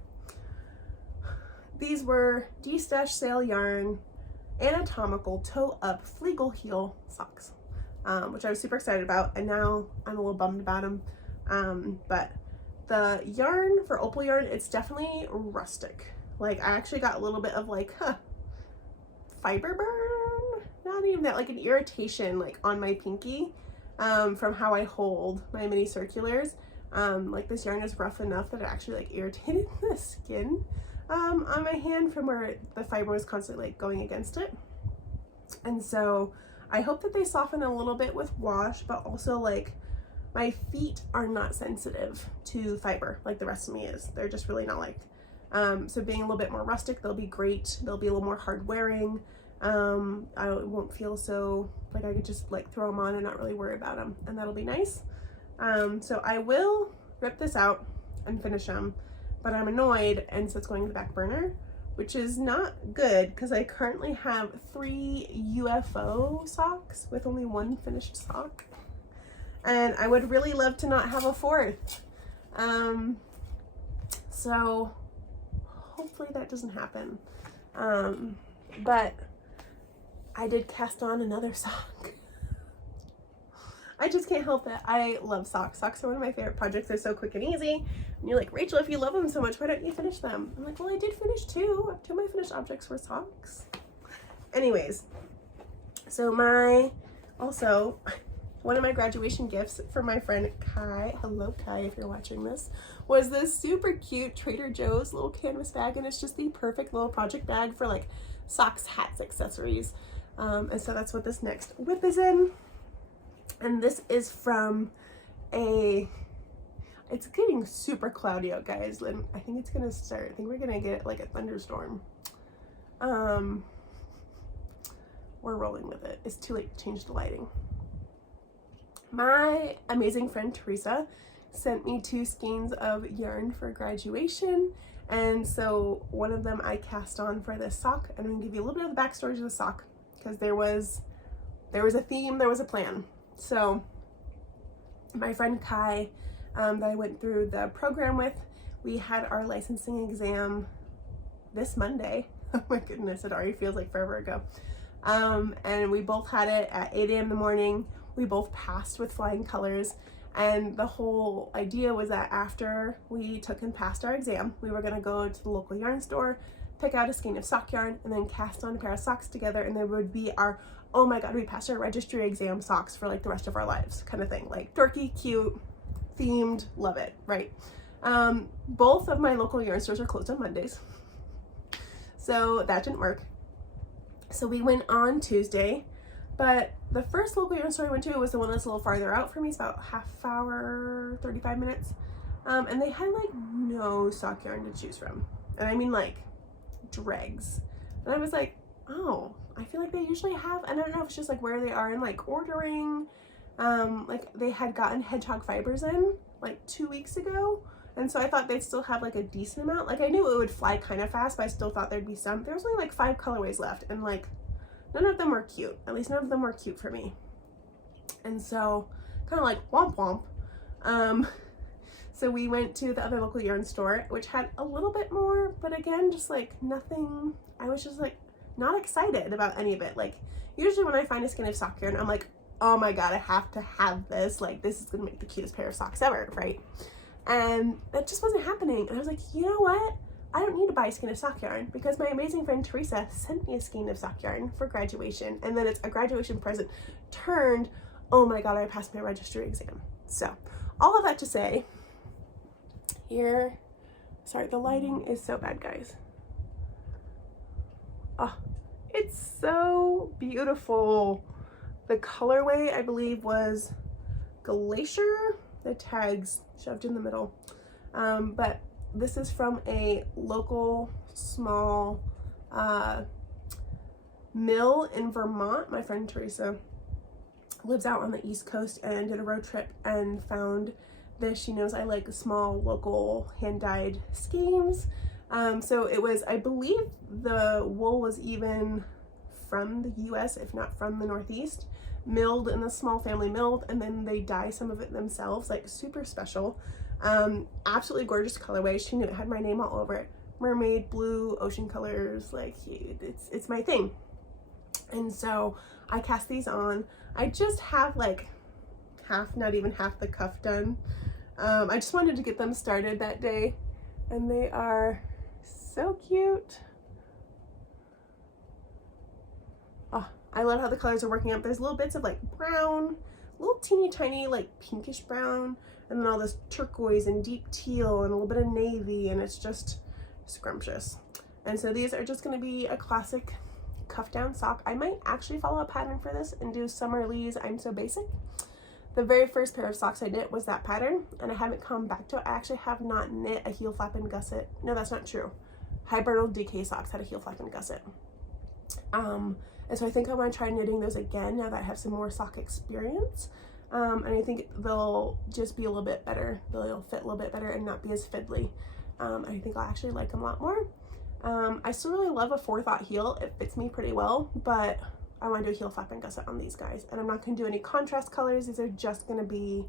these were D-Stash Sale Yarn anatomical toe up Fleegle heel socks, which I was super excited about, and now I'm a little bummed about them. But the yarn for Opal yarn, it's definitely rustic. Like, I actually got a little bit of like fiber burn, not even that, like an irritation like on my pinky from how I hold my mini circulars. Like, this yarn is rough enough that it actually like irritated the skin on my hand from where the fiber was constantly like going against it. And so I hope that they soften a little bit with wash, but also like my feet are not sensitive to fiber like the rest of me is. They're just really not liked. So being a little bit more rustic, they'll be great. They'll be a little more hard wearing. I won't feel so like I could just like throw them on and not really worry about them, and that'll be nice. So I will rip this out and finish them, but I'm annoyed, and so it's going to the back burner, which is not good because I currently have 3 UFO socks with only 1 finished sock, and I would really love to not have a 4th. So hopefully that doesn't happen. But I did cast on another sock. I just can't help it. I love socks. Socks are one of my favorite projects. They're so quick and easy. And you're like, Rachel, if you love them so much, why don't you finish them? I'm like, well, I did finish 2. 2 of my finished objects were socks. Anyways, so one of my graduation gifts for my friend Kai, hello Kai if you're watching this, was this super cute Trader Joe's little canvas bag, and it's just the perfect little project bag for like socks, hats, accessories. And so that's what this next WIP is in. And this is from it's getting super cloudy out, guys. I think it's gonna start. I think we're gonna get like a thunderstorm. We're rolling with it. It's too late to change the lighting. My amazing friend Teresa sent me 2 skeins of yarn for graduation, and so one of them I cast on for this sock, and I'm gonna give you a little bit of the backstory of the sock because there was a theme, there was a plan. So my friend Kai that I went through the program with, we had our licensing exam this Monday. Oh my goodness, it already feels like forever ago. And we both had it at 8 a.m. in the morning. We both passed with flying colors, and the whole idea was that after we took and passed our exam, we were gonna go to the local yarn store, pick out a skein of sock yarn, and then cast on a pair of socks together, and there would be our, oh my god, we passed our registry exam socks for like the rest of our lives kind of thing. Like, dorky, cute, themed, love it, right? Both of my local yarn stores are closed on Mondays, so that didn't work. So we went on Tuesday, but the first local yarn store I went to was the one that's a little farther out for me. It's about half hour, 35 minutes. And they had like no sock yarn to choose from. And I mean like dregs. And I was like, oh, I feel like they usually have, and I don't know if it's just like where they are in like ordering. Like they had gotten hedgehog fibers in like 2 weeks ago. And so I thought they'd still have like a decent amount. Like, I knew it would fly kind of fast, but I still thought there'd be some. There was only like 5 colorways left, and like none of them were cute. At least none of them were cute for me. And so kind of like womp womp. So we went to the other local yarn store, which had a little bit more, but again, just like nothing. I was just like not excited about any of it. Like, usually when I find a skein of sock yarn, I'm like, oh my god, I have to have this. Like, this is gonna make the cutest pair of socks ever, right? and that just wasn't happening. And I was like, you know what? I don't need to buy a skein of sock yarn because my amazing friend Teresa sent me a skein of sock yarn for graduation, and then it's a graduation present turned, oh my god, I passed my registry exam. So all of that to say, here, sorry, the lighting is so bad, guys. Oh, it's so beautiful. The colorway, I believe, was Glacier. The tags shoved in the middle. But this is from a local small mill in Vermont. My friend Teresa lives out on the East Coast and did a road trip and found this. She knows I like small local hand-dyed skeins. So it was, I believe the wool was even from the US, if not from the Northeast, milled in a small family mill, and then they dye some of it themselves, like super special. Absolutely gorgeous colorway. She knew it had my name all over it. Mermaid, blue, ocean colors, like it's my thing. And so I cast these on. I just have like half, not even half the cuff done. I just wanted to get them started that day, and they are so cute. Oh, I love how the colors are working out. There's little bits of like brown, little teeny tiny like pinkish brown, and then all this turquoise and deep teal and a little bit of navy, and it's just scrumptious. And so these are just going to be a classic cuff down sock. I might actually follow a pattern for this and do Summer Lee's I'm So Basic. The very first pair of socks I knit was that pattern, and I haven't come back to it. I actually have not knit a heel flap and gusset. No, that's not true. Hibernal DK socks had a heel flap and gusset. And so I think I want to try knitting those again now that I have some more sock experience. And I think they'll just be a little bit better. They'll fit a little bit better and not be as fiddly. I think I'll actually like them a lot more. I still really love a forethought heel. It fits me pretty well, but I want to do a heel flap and gusset on these guys. And I'm not going to do any contrast colors. These are just going to be,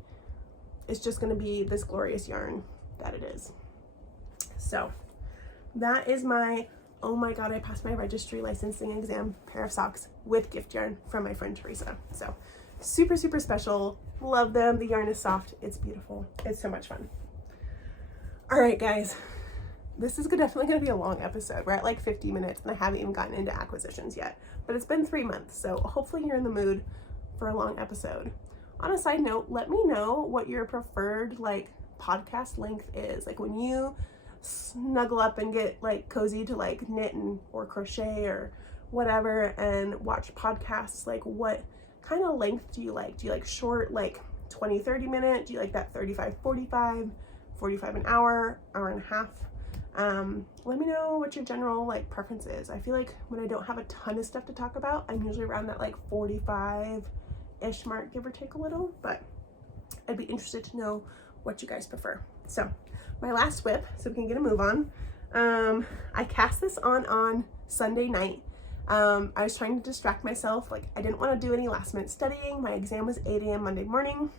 it's just going to be this glorious yarn that it is. So that is my, oh my god, I passed my registry licensing exam pair of socks with gift yarn from my friend Teresa. So super, super special. Love them. The yarn is soft. It's beautiful. It's so much fun. All right, guys. This is definitely going to be a long episode. We're at like 50 minutes and I haven't even gotten into acquisitions yet. But it's been 3 months, so hopefully you're in the mood for a long episode. On a side note, let me know what your preferred like podcast length is. Like when you snuggle up and get like cozy to like knit and or crochet or whatever and watch podcasts, like what kind of length do you like? Do you like short, like 20-30 minute? Do you like that 35-45, 45 an hour, hour and a half? Let me know what your general like preference is. I feel like when I don't have a ton of stuff to talk about, I'm usually around that like 45-ish mark, give or take a little, but I'd be interested to know what you guys prefer. So my last WIP, so we can get a move on. I cast this on Sunday night. I was trying to distract myself. Like I didn't want to do any last minute studying. My exam was 8 a.m. Monday morning,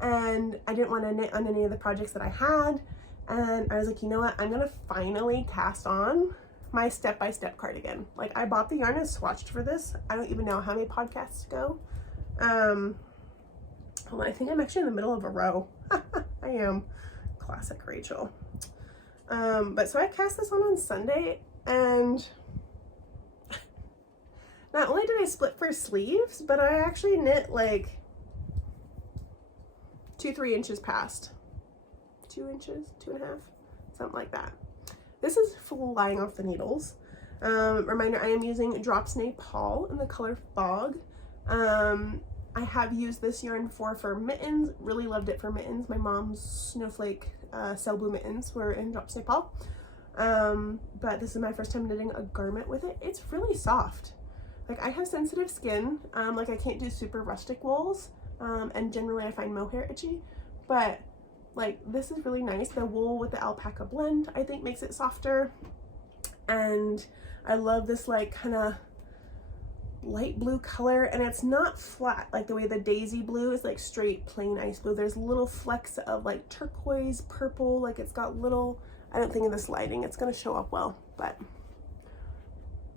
and I didn't want to knit on any of the projects that I had. And I was like, you know what? I'm going to finally cast on my step-by-step cardigan. Like I bought the yarn and swatched for this. I don't even know how many podcasts ago. Hold on, I think I'm actually in the middle of a row. I am. Classic Rachel. But so I cast this on Sunday, and not only did I split for sleeves, but I actually knit like 2-3 inches past. 2 inches, 2.5, something like that. This is flying off the needles. Reminder, I am using Drops Nepal in the color Fog. I have used this yarn for mittens, really loved it for mittens. My mom's snowflake cell blue mittens were in Drops Nepal. But this is my first time knitting a garment with it. It's really soft. Like I have sensitive skin, like I can't do super rustic wools, and generally I find mohair itchy, but like this is really nice. The wool with the alpaca blend I think makes it softer, and I love this like kind of light blue color, and it's not flat like the way the daisy blue is like straight plain ice blue. There's little flecks of like turquoise, purple, like it's got little, I don't think in this lighting it's going to show up well, but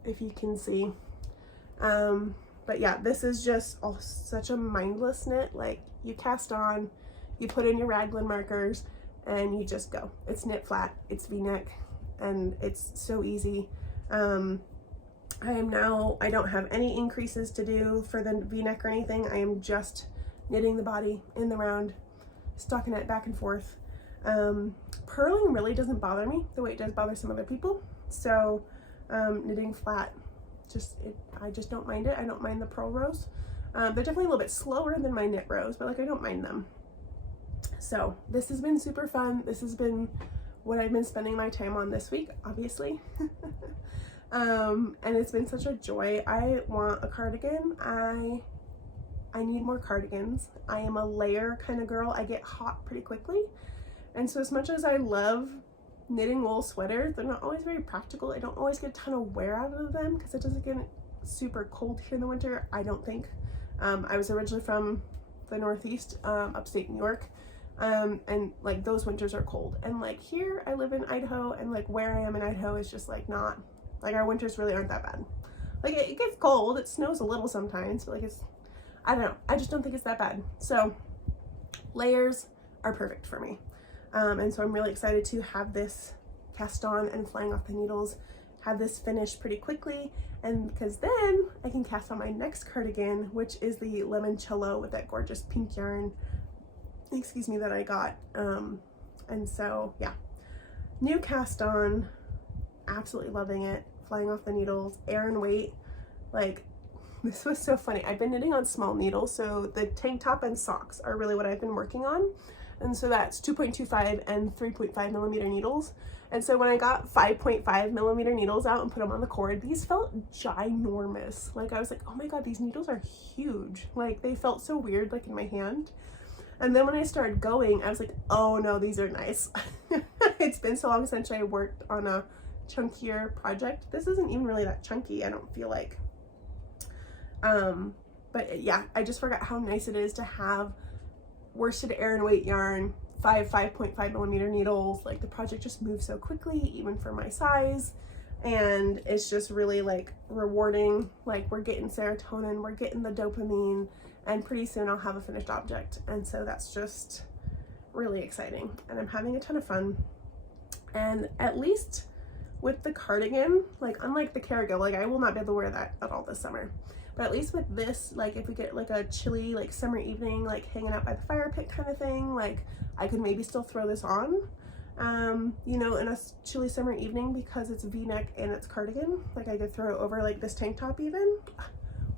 if you can see. But yeah, this is just such a mindless knit. Like you cast on, you put in your raglan markers, and you just go. It's knit flat, it's v-neck, and it's so easy. I don't have any increases to do for the v-neck or anything. I am just knitting the body in the round, stockinette back and forth. Purling really doesn't bother me the way it does bother some other people. So knitting flat, I just don't mind it. I don't mind the purl rows. They're definitely a little bit slower than my knit rows, but like I don't mind them. So this has been super fun. This has been what I've been spending my time on this week, obviously. And it's been such a joy. I want a cardigan. I need more cardigans. I am a layer kind of girl. I get hot pretty quickly. And so as much as I love knitting wool sweaters, they're not always very practical. I don't always get a ton of wear out of them because it doesn't get super cold here in the winter, I don't think. I was originally from the Northeast, upstate New York. And like those winters are cold. And like here I live in Idaho, and like where I am in Idaho is just like not, like our winters really aren't that bad. Like it gets cold, it snows a little sometimes, but like I don't know, I just don't think it's that bad. So layers are perfect for me. And so I'm really excited to have this cast on and flying off the needles, have this finished pretty quickly, and because then I can cast on my next cardigan, which is the limoncello with that gorgeous pink yarn, excuse me, that I got. And so yeah, new cast on, absolutely loving it, flying off the needles, air and weight. Like, this was so funny. I've been knitting on small needles, so the tank top and socks are really what I've been working on. And so that's 2.25 and 3.5 millimeter needles. And so when I got 5.5 millimeter needles out and put them on the cord, these felt ginormous. Like I was like, oh my God, these needles are huge. Like they felt so weird, like in my hand. And then when I started going, I was like, oh no, these are nice. It's been so long since I worked on a chunkier project. This isn't even really that chunky, I don't feel like. But yeah, I just forgot how nice it is to have worsted air and weight yarn, 5.5 millimeter needles. Like the project just moves so quickly, even for my size. And it's just really like rewarding. Like we're getting serotonin, we're getting the dopamine, and pretty soon I'll have a finished object. And so that's just really exciting. And I'm having a ton of fun. And at least with the cardigan, like unlike the carrigo, like I will not be able to wear that at all this summer. But at least with this, like if we get like a chilly like summer evening, like hanging out by the fire pit kind of thing, like I could maybe still throw this on, you know, in a chilly summer evening because it's v-neck and it's cardigan. Like I could throw it over like this tank top even.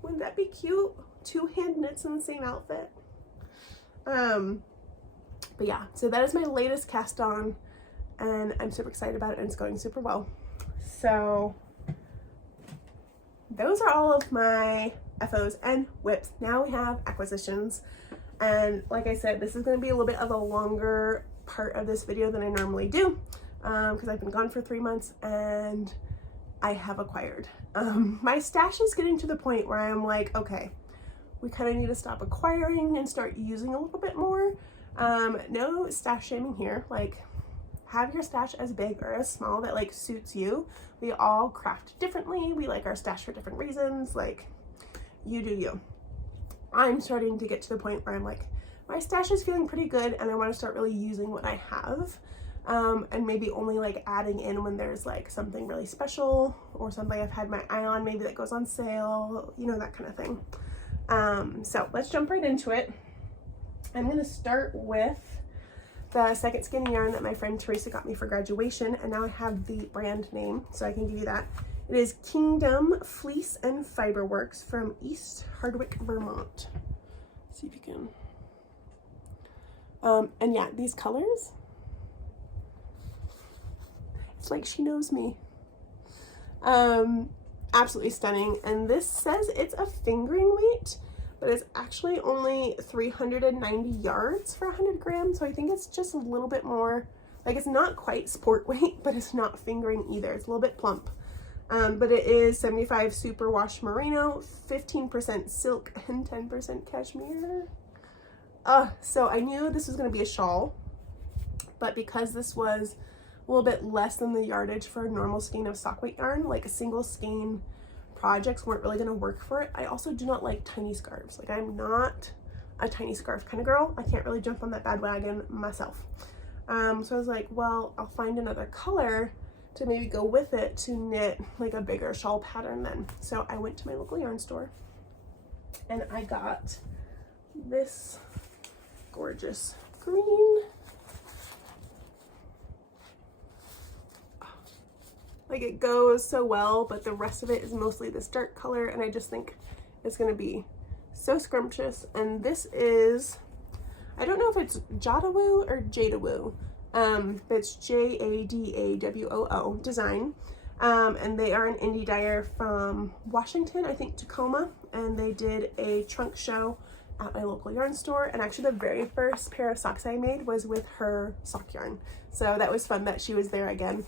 Wouldn't that be cute? 2 hand knits in the same outfit. But yeah, so that is my latest cast on and I'm super excited about it and it's going super well. So those are all of my FOs and WIPs. Now we have acquisitions. And like I said, this is going to be a little bit of a longer part of this video than I normally do because I've been gone for 3 months and I have acquired. My stash is getting to the point where I'm like, okay, we kind of need to stop acquiring and start using a little bit more. No stash shaming here. Like, have your stash as big or as small that like suits you. We all craft differently. We like our stash for different reasons. Like, you do you. I'm starting to get to the point where I'm like, my stash is feeling pretty good and I want to start really using what I have. And maybe only like adding in when there's like something really special or something I've had my eye on, maybe that goes on sale, you know, that kind of thing. So let's jump right into it. I'm going to start with the second skein yarn that my friend Teresa got me for graduation, and now I have the brand name, so I can give you that. It is Kingdom Fleece and Fiber Works from East Hardwick, Vermont. Let's see if you can. And yeah, these colors, it's like she knows me. Absolutely stunning. And this says it's a fingering weight, but it's actually only 390 yards for 100 grams. So I think it's just a little bit more, like it's not quite sport weight, but it's not fingering either. It's a little bit plump. But it is 75 superwash merino, 15% silk, and 10% cashmere. So I knew this was going to be a shawl, but because this was a little bit less than the yardage for a normal skein of sock weight yarn, like a single skein projects weren't really going to work for it. I also do not like tiny scarves. Like, I'm not a tiny scarf kind of girl. I can't really jump on that bandwagon myself. So I was like, well, I'll find another color to maybe go with it to knit like a bigger shawl pattern then. So I went to my local yarn store and I got this gorgeous green. Like, it goes so well, but the rest of it is mostly this dark color, and I just think it's gonna be so scrumptious. And this is, I don't know if it's Jadawoo or Jadawoo, but it's Jadawoo design. And they are an indie dyer from Washington, I think Tacoma, and they did a trunk show at my local yarn store. And actually the very first pair of socks I made was with her sock yarn. So that was fun that she was there again.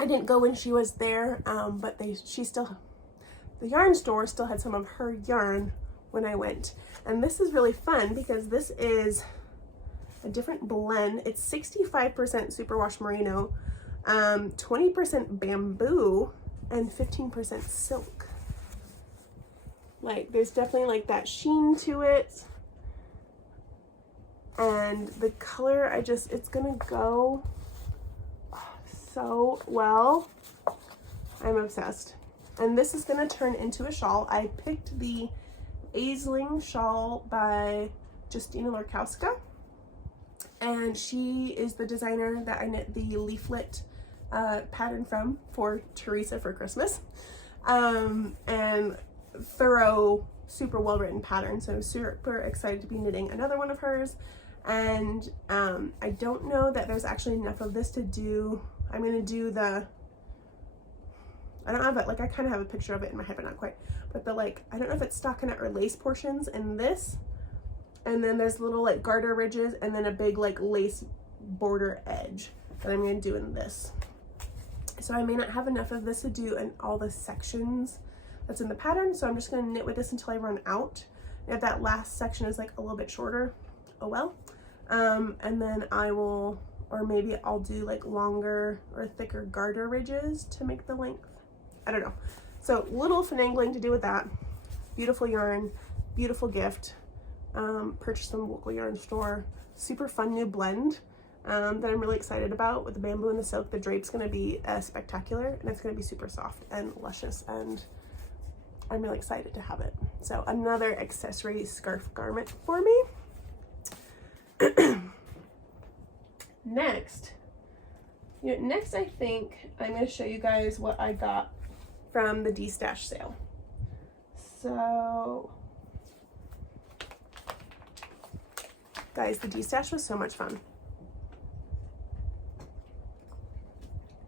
I didn't go when she was there, but the yarn store still had some of her yarn when I went. And this is really fun because this is a different blend. It's 65% superwash merino, 20% bamboo, and 15% silk. Like, there's definitely like that sheen to it. And the color, it's gonna go so well. I'm obsessed. And this is gonna turn into a shawl. I picked the Aisling shawl by Justina Lorkowska, and she is the designer that I knit the leaflet pattern from for Teresa for Christmas. And thorough, super well written pattern, so super excited to be knitting another one of hers. And I don't know that there's actually enough of this to do. I'm gonna do I don't have it, like I kind of have a picture of it in my head, but not quite. But the like, I don't know if it's stockinette or lace portions in this. And then there's little like garter ridges and then a big like lace border edge that I'm gonna do in this. So I may not have enough of this to do in all the sections that's in the pattern. So I'm just gonna knit with this until I run out. And if that last section is like a little bit shorter, oh well. And then I will, or maybe I'll do like longer or thicker garter ridges to make the length. I don't know. So little finagling to do with that. Beautiful yarn, beautiful gift. Purchased from the local yarn store. Super fun new blend that I'm really excited about with the bamboo and the silk. The drape's gonna be spectacular, and it's gonna be super soft and luscious, and I'm really excited to have it. So another accessory scarf garment for me. Next I think I'm going to show you guys what I got from the D-Stash sale. So guys, the D-Stash was so much fun.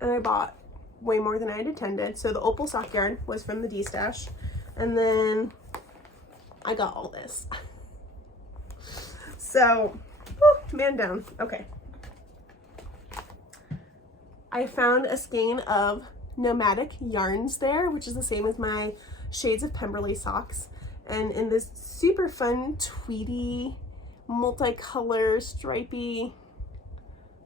And I bought way more than I had intended. So the opal sock yarn was from the D-Stash, and then I got all this. So, man down. Okay. I found a skein of nomadic yarns there, which is the same as my Shades of Pemberley socks. And in this super fun, tweedy, multicolor, stripy,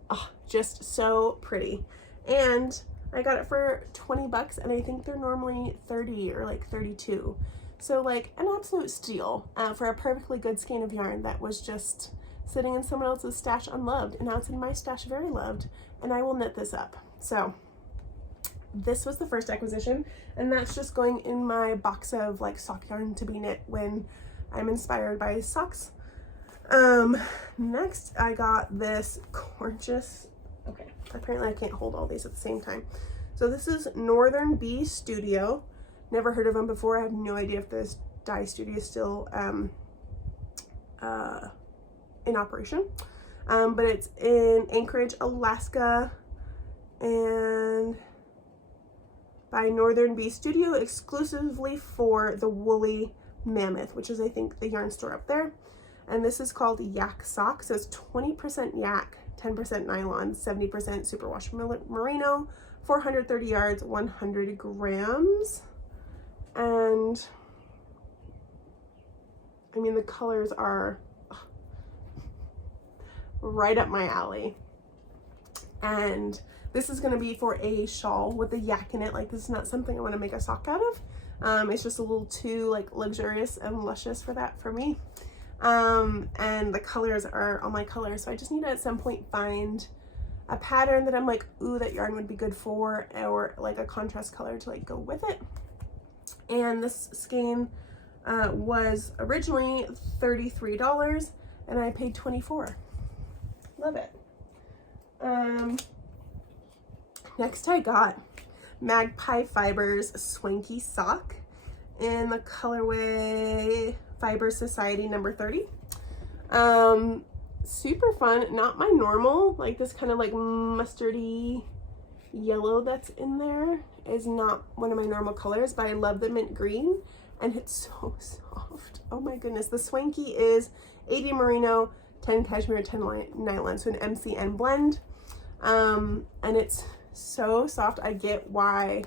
oh, just so pretty. And I got it for 20 bucks, and I think they're normally 30 or like 32. So like an absolute steal for a perfectly good skein of yarn that was just sitting in someone else's stash unloved, and now it's in my stash very loved, and I will knit this up. So this was the first acquisition, and that's just going in my box of like sock yarn to be knit when I'm inspired by socks. Next I got this gorgeous, okay, apparently I can't hold all these at the same time. So this is Northern Bee Studio. Never heard of them before. I have no idea if this dye studio is still in operation. But it's in Anchorage, Alaska, and by Northern Bee Studio, exclusively for the Woolly Mammoth, which is I think the yarn store up there. And this is called Yak Sock. So it's 20% yak, 10% nylon, 70% superwash merino, 430 yards, 100 grams. And I mean, the colors are right up my alley. And this is going to be for a shawl with the yak in it. Like, this is not something I want to make a sock out of. It's just a little too like luxurious and luscious for that for me. And the colors are all my colors. So I just need to at some point find a pattern that I'm like, ooh, that yarn would be good for, or like a contrast color to like go with it. And this skein was originally $33 and I paid $24. Love it. Next I got Magpie Fibers Swanky Sock in the colorway Fiber Society number 30. Super fun, not my normal, like this kind of like mustardy yellow that's in there is not one of my normal colors, but I love the mint green and it's so soft. Oh my goodness. The Swanky is 80 merino, 10 cashmere, 10 nylon, so an MCN blend. And it's so soft. I get why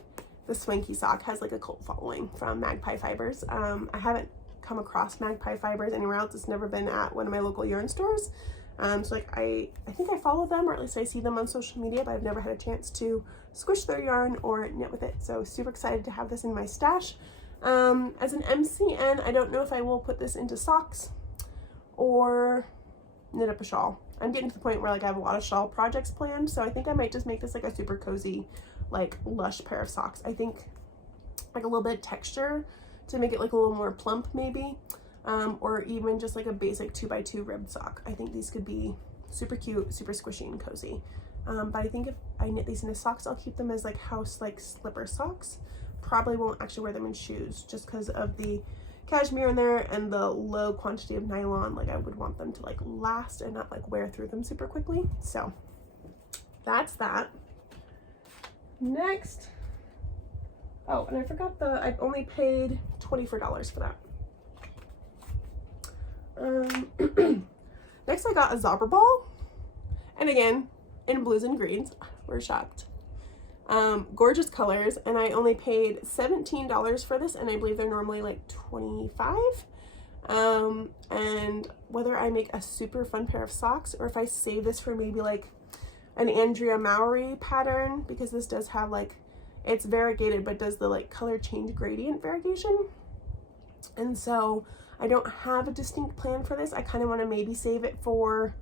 the Swanky sock has like a cult following from Magpie Fibers. I haven't come across Magpie Fibers anywhere else. It's never been at one of my local yarn stores. So like I think I follow them, or at least I see them on social media, but I've never had a chance to squish their yarn or knit with it. So super excited to have this in my stash. As an MCN, I don't know if I will put this into socks or knit up a shawl. I'm getting to the point where like I have a lot of shawl projects planned, so I think I might just make this like a super cozy, like lush pair of socks. I think like a little bit of texture to make it like a little more plump maybe, or even just like a basic 2x2 ribbed sock. I think these could be super cute, super squishy and cozy. But I think if I knit these into socks, I'll keep them as like house like slipper socks. Probably won't actually wear them in shoes just because of the cashmere in there and the low quantity of nylon. Like I would want them to like last and not like wear through them super quickly. So that's that. Next, oh, and I forgot I've only paid $24 for that. Next I got a Zobber ball, and again in blues and greens. We're shocked. Gorgeous colors, and I only paid $17 for this, and I believe they're normally like $25. And whether I make a super fun pair of socks or if I save this for maybe like an Andrea Mowry pattern, because this does have like, it's variegated but does the like color change gradient variegation, and so I don't have a distinct plan for this. I kind of want to maybe save it for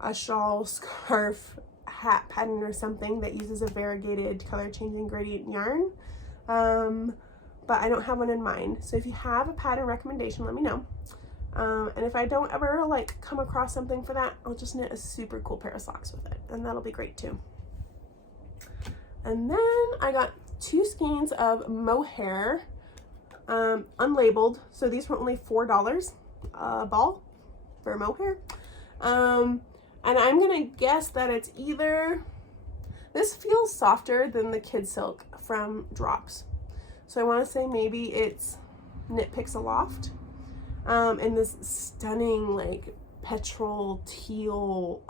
a shawl, scarf, hat pattern or something that uses a variegated color changing gradient yarn, but I don't have one in mind. So if you have a pattern recommendation, let me know, and if I don't ever like come across something for that, I'll just knit a super cool pair of socks with it, and that'll be great too. And then I got 2 skeins of mohair, unlabeled, so these were only $4 a ball for mohair. And I'm gonna guess that it's either, this feels softer than the Kid Silk from Drops. So I wanna say maybe it's Knit Picks Aloft, in this stunning like petrol teal,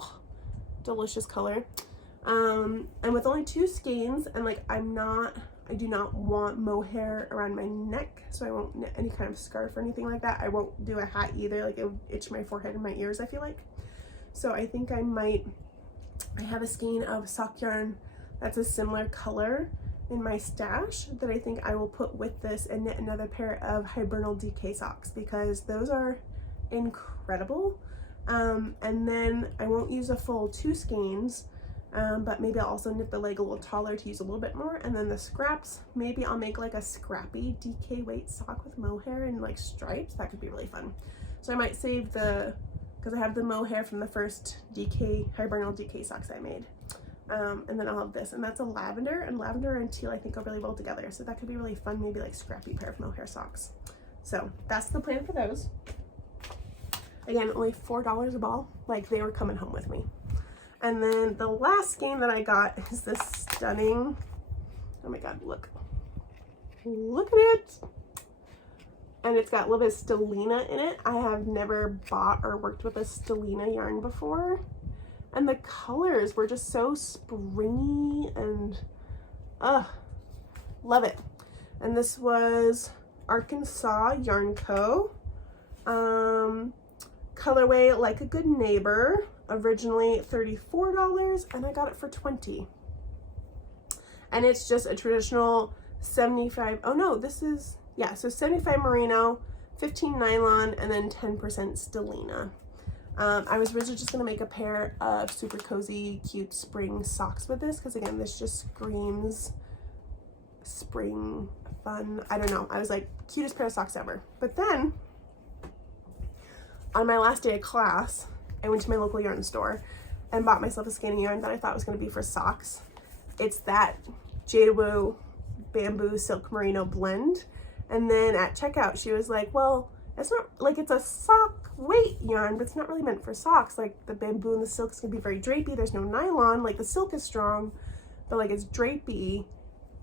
delicious color. And with only 2 skeins, and like I do not want mohair around my neck, so I won't knit any kind of scarf or anything like that. I won't do a hat either, like it would itch my forehead and my ears, I feel like. So I think I have a skein of sock yarn that's a similar color in my stash that I think I will put with this and knit another pair of Hibernal DK socks, because those are incredible. And then I won't use a full 2 skeins, but maybe I'll also knit the leg a little taller to use a little bit more. And then the scraps, maybe I'll make like a scrappy DK weight sock with mohair and like stripes. That could be really fun. So I might save because I have the mohair from the first Hibernal DK socks I made. And then I'll have this, and that's a lavender, and lavender and teal I think go really well together. So that could be really fun, maybe like scrappy pair of mohair socks. So that's the plan for those. Again, only $4 a ball, like they were coming home with me. And then the last skein that I got is this stunning, oh my God, look at it. And it's got a little bit of stellina in it. I have never bought or worked with a stellina yarn before. And the colors were just so springy and, love it. And this was Arkansas Yarn Co. Colorway Like a Good Neighbor, originally $34, and I got it for $20. And it's just a traditional 75, oh no, this is, yeah, so 75 merino, 15 nylon, and then 10% stellina. I was originally just going to make a pair of super cozy, cute spring socks with this, because again, this just screams spring fun. I don't know. I was like, cutest pair of socks ever. But then, on my last day of class, I went to my local yarn store and bought myself a skein of yarn that I thought was going to be for socks. It's that Jada Woo Bamboo Silk Merino blend. And then at checkout, she was like, well, it's not like it's a sock weight yarn, but it's not really meant for socks. Like the bamboo and the silk is gonna be very drapey. There's no nylon. Like the silk is strong, but like it's drapey.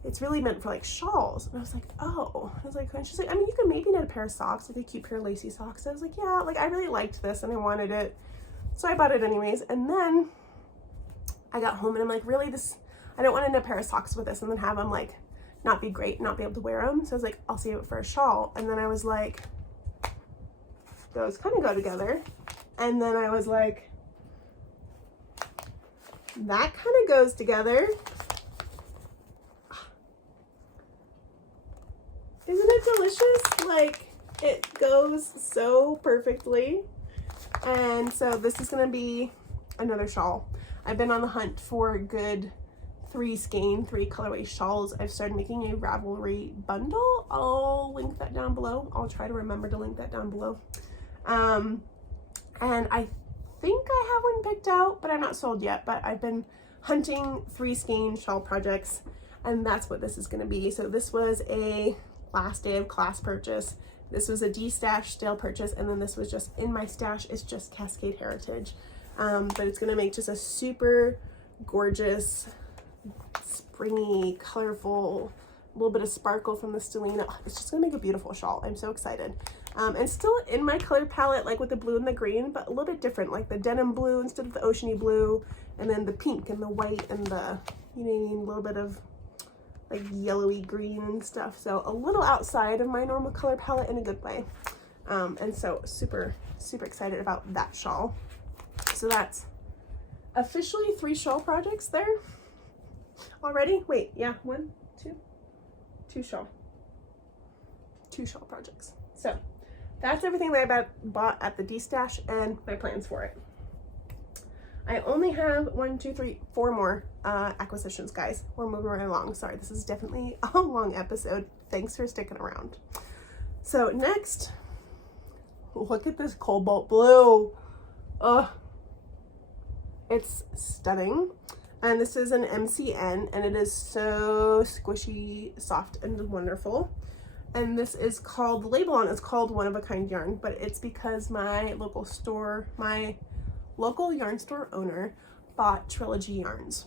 It's really meant for like shawls. And I was like, oh. I was like, and she's like, I mean, you could maybe knit a pair of socks, like a cute pair of lacy socks. I was like, yeah, like I really liked this and I wanted it. So I bought it anyways. And then I got home and I'm like, really, I don't want to knit a pair of socks with this and then have them like not be great, not be able to wear them. So I was like, I'll save it for a shawl. And then I was like, those kind of go together. And then I was like, that kind of goes together. Isn't it delicious? Like, it goes so perfectly. And so this is gonna be another shawl. I've been on the hunt for a good 3 skein, 3 colorway shawls. I've started making a Ravelry bundle. I'll link that down below. I'll try to remember to link that down below. And I think I have one picked out, but I'm not sold yet. But I've been hunting 3 skein shawl projects, and that's what this is going to be. So this was a last day of class purchase. This was a D-stash stale purchase, and then this was just in my stash. It's just Cascade Heritage, but it's going to make just a super gorgeous, springy, colorful, a little bit of sparkle from the stellina. It's just gonna make a beautiful shawl. I'm so excited. And still in my color palette, like with the blue and the green, but a little bit different, like the denim blue instead of the oceany blue, and then the pink and the white and the, you know what I mean, a little bit of like yellowy green and stuff. So a little outside of my normal color palette in a good way. And so super excited about that shawl. So that's officially 3 shawl projects there already. Wait, yeah, 1, 2 shawl projects. So that's everything that I bought at the D-stash and my plans for it. I only have 1, 2, 3, 4 more acquisitions, guys. We're moving right along. Sorry, this is definitely a long episode. Thanks for sticking around. So next, look at this cobalt blue. Ugh, it's stunning. And this is an MCN, and it is so squishy, soft, and wonderful. And this is called, the label on it is called One of a Kind Yarn, but it's because my local yarn store owner bought Trilogy yarns.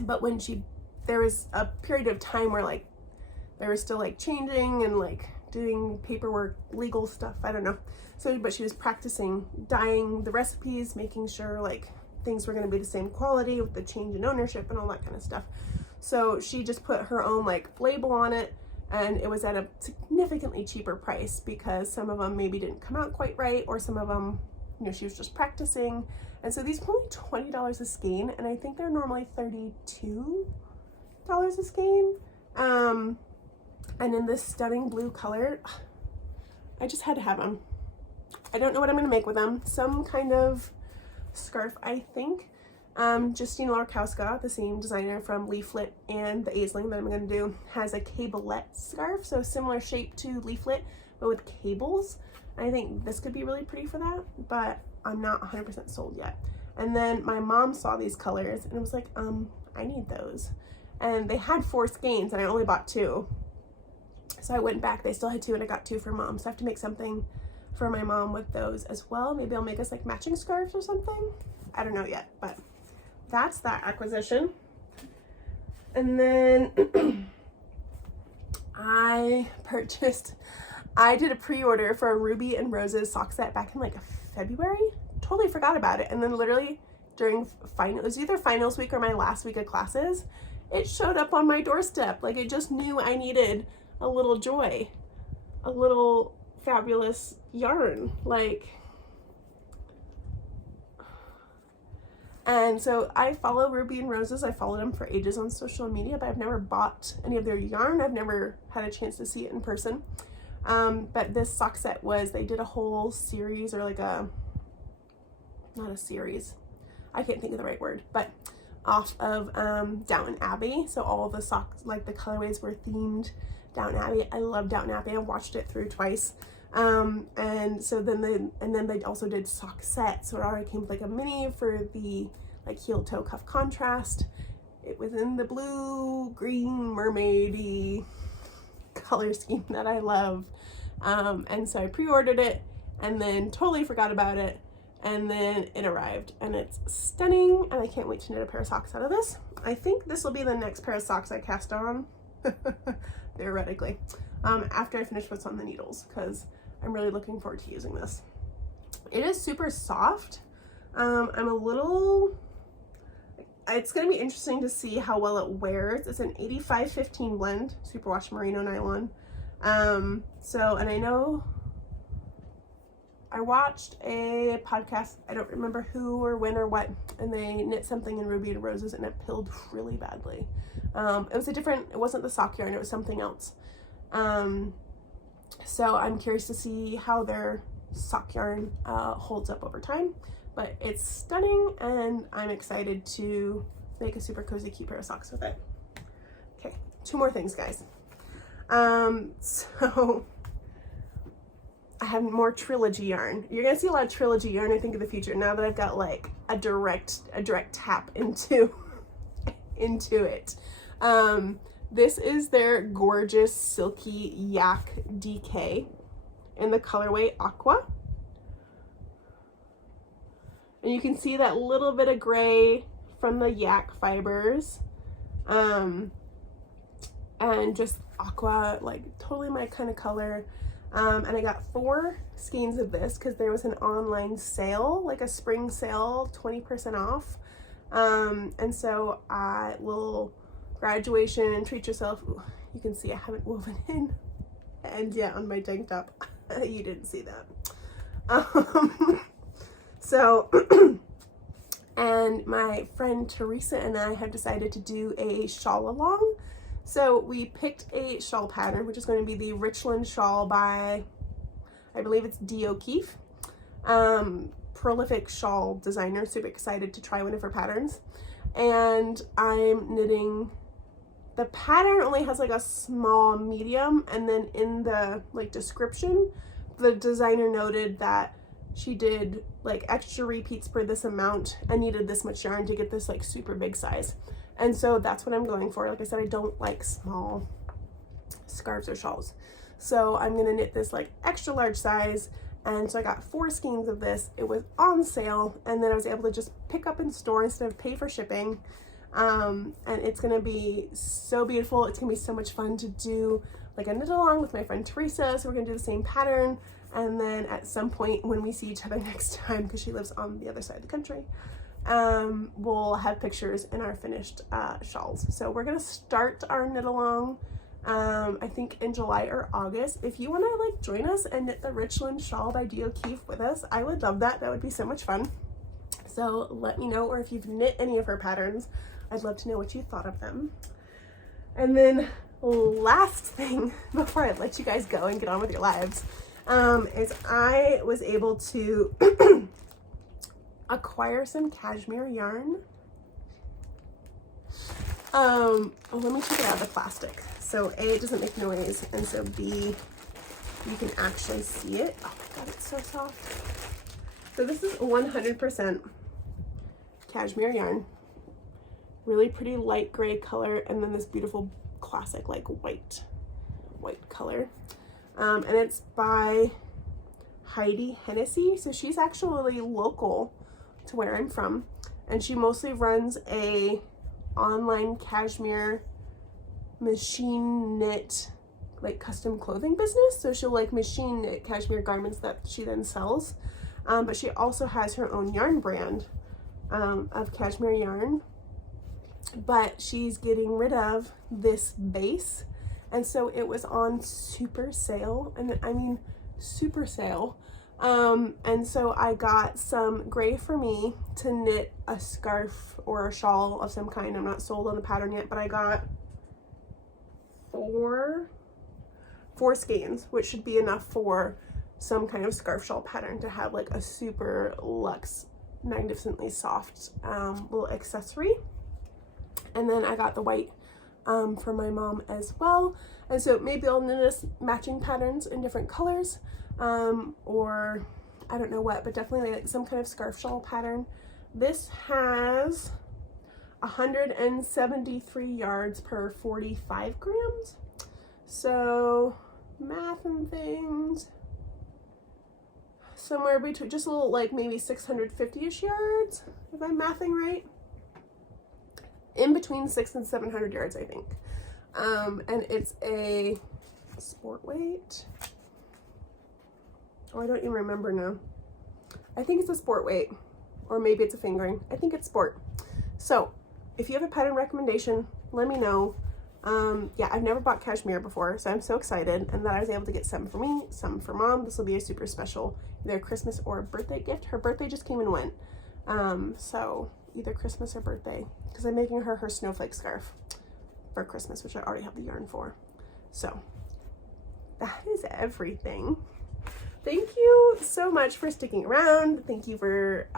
But when there was a period of time where like they were still like changing and like doing paperwork, legal stuff, I don't know. So, but she was practicing dyeing the recipes, making sure like things were going to be the same quality with the change in ownership and all that kind of stuff. So she just put her own like label on it, and it was at a significantly cheaper price because some of them maybe didn't come out quite right, or some of them, you know, she was just practicing. And so these were only $20 a skein, and I think they're normally $32 a skein. And in this stunning blue color, I just had to have them. I don't know what I'm going to make with them. Some kind of scarf, I think. Justina Larkowska, the same designer from Leaflet and the Aisling that I'm going to do, has a cableette scarf, so similar shape to Leaflet but with cables. I think this could be really pretty for that, but I'm not 100% sold yet. And then my mom saw these colors and was like, I need those. And they had 4 skeins and I only bought 2. So I went back, they still had 2, and I got 2 for mom. So I have to make something for my mom with those as well. Maybe I'll make us like matching scarves or something. I don't know yet, but that's that acquisition. And then I did a pre-order for a Ruby and Roses sock set back in like February. Totally forgot about it. And then literally during it was either finals week or my last week of classes, it showed up on my doorstep. Like it just knew I needed a little joy, a little fabulous yarn, like. And so I follow Ruby and Roses. I followed them for ages on social media, but I've never bought any of their yarn. I've never had a chance to see it in person. But this sock set they did a whole series, or like not a series, I can't think of the right word, but off of Downton Abbey. So all the socks, like the colorways, were themed Downton Abbey. I love Downton Abbey. I've watched it through twice. And so then they also did sock sets. So it already came with like a mini for the like heel toe cuff contrast. It was in the blue, green, mermaidy color scheme that I love. And so I pre-ordered it and then totally forgot about it. And then it arrived and it's stunning. And I can't wait to knit a pair of socks out of this. I think this will be the next pair of socks I cast on, theoretically, after I finish what's on the needles, because I'm really looking forward to using this. It is super soft. It's going to be interesting to see how well it wears. It's an 85-15 blend, superwash merino nylon. And I know I watched a podcast, I don't remember who or when or what, and they knit something in Ruby and Roses and it pilled really badly. It wasn't the sock yarn, it was something else. So I'm curious to see how their sock yarn holds up over time, but it's stunning and I'm excited to make a super cozy cute pair of socks with it. Okay, 2 more things, guys. So I have more trilogy yarn. You're gonna see a lot of trilogy yarn, I think, in the future, now that I've got like a direct tap into it. This is their gorgeous silky yak DK in the colorway Aqua. And you can see that little bit of gray from the yak fibers. And just aqua, like totally my kind of color. And I got 4 skeins of this because there was an online sale, like a spring sale, 20% off. And so little graduation, treat yourself. Ooh, you can see I haven't woven in. And yeah, on my tank top, you didn't see that. So, and my friend Teresa and I have decided to do a shawl along. So we picked a shawl pattern, which is going to be the Richland shawl by, I believe it's D. O'Keefe. Prolific shawl designer, super excited to try one of her patterns. And I'm knitting, the pattern only has like a small medium, and then in the like description, the designer noted that she did like extra repeats per this amount and needed this much yarn to get this like super big size. And so that's what I'm going for. Like I said, I don't like small scarves or shawls. So I'm gonna knit this like extra large size. And so I got 4 skeins of this. It was on sale, and then I was able to just pick up in store instead of pay for shipping. And it's gonna be so beautiful. It's gonna be so much fun to do like a knit along with my friend Teresa. So we're gonna do the same pattern. And then at some point when we see each other next time, because she lives on the other side of the country, we'll have pictures in our finished shawls. So we're gonna start our knit along, I think in July or August. If you want to like join us and knit the Richland shawl by D. O'Keefe with us, I would love that. That would be so much fun. So let me know, or if you've knit any of her patterns, I'd love to know what you thought of them. And then last thing before I let you guys go and get on with your lives, is I was able to acquire some cashmere yarn. Let me take it out of the plastic. So A, it doesn't make noise, and so B, you can actually see it. Oh my god, it's so soft. So this is 100% cashmere yarn. Really pretty light gray color, and then this beautiful classic like white color. And it's by Heidi Hennessy. So she's actually local to where I'm from, and she mostly runs a online cashmere machine knit like custom clothing business. So she'll like machine knit cashmere garments that she then sells, but she also has her own yarn brand of cashmere yarn, but she's getting rid of this base, and so it was on super sale, and I mean super sale. And so I got some gray for me to knit a scarf or a shawl of some kind. I'm not sold on the pattern yet, but I got 4 skeins, which should be enough for some kind of scarf shawl pattern to have like a super luxe, magnificently soft little accessory. And then I got the white for my mom as well. And so maybe I'll notice matching patterns in different colors, or I don't know what, but definitely like some kind of scarf shawl pattern. This has 173 yards per 45 grams. So math and things, somewhere between, just a little like maybe 650-ish yards, if I'm mathing right. In between 600 and 700 yards, I think. And it's a sport weight. Oh, I don't even remember now. I think it's a sport weight, or maybe it's a fingering. I think it's sport. So if you have a pattern recommendation, let me know. Yeah, I've never bought cashmere before, so I'm so excited, and that I was able to get some for me, some for mom. This will be a super special either Christmas or birthday gift. Her birthday just came and went. So either Christmas or birthday, because I'm making her snowflake scarf for Christmas, which I already have the yarn for. So that is everything. Thank you so much for sticking around. Thank you for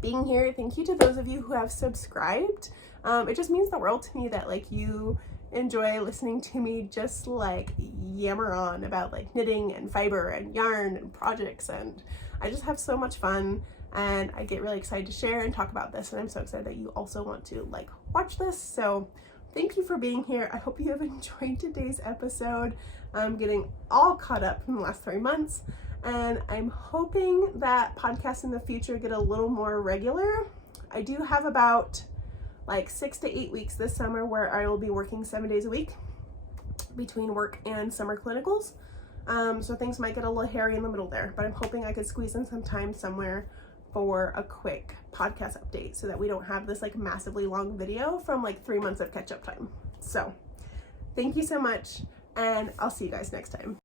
being here. Thank you to those of you who have subscribed. It just means the world to me that like you enjoy listening to me just like yammer on about like knitting and fiber and yarn and projects, and I just have so much fun. And I get really excited to share and talk about this, and I'm so excited that you also want to like watch this. So thank you for being here. I hope you have enjoyed today's episode. I'm getting all caught up in the last 3 months, and I'm hoping that podcasts in the future get a little more regular. I do have about like 6 to 8 weeks this summer where I will be working 7 days a week between work and summer clinicals. So things might get a little hairy in the middle there, but I'm hoping I could squeeze in some time somewhere for a quick podcast update so that we don't have this like massively long video from like 3 months of catch-up time. So thank you so much, and I'll see you guys next time.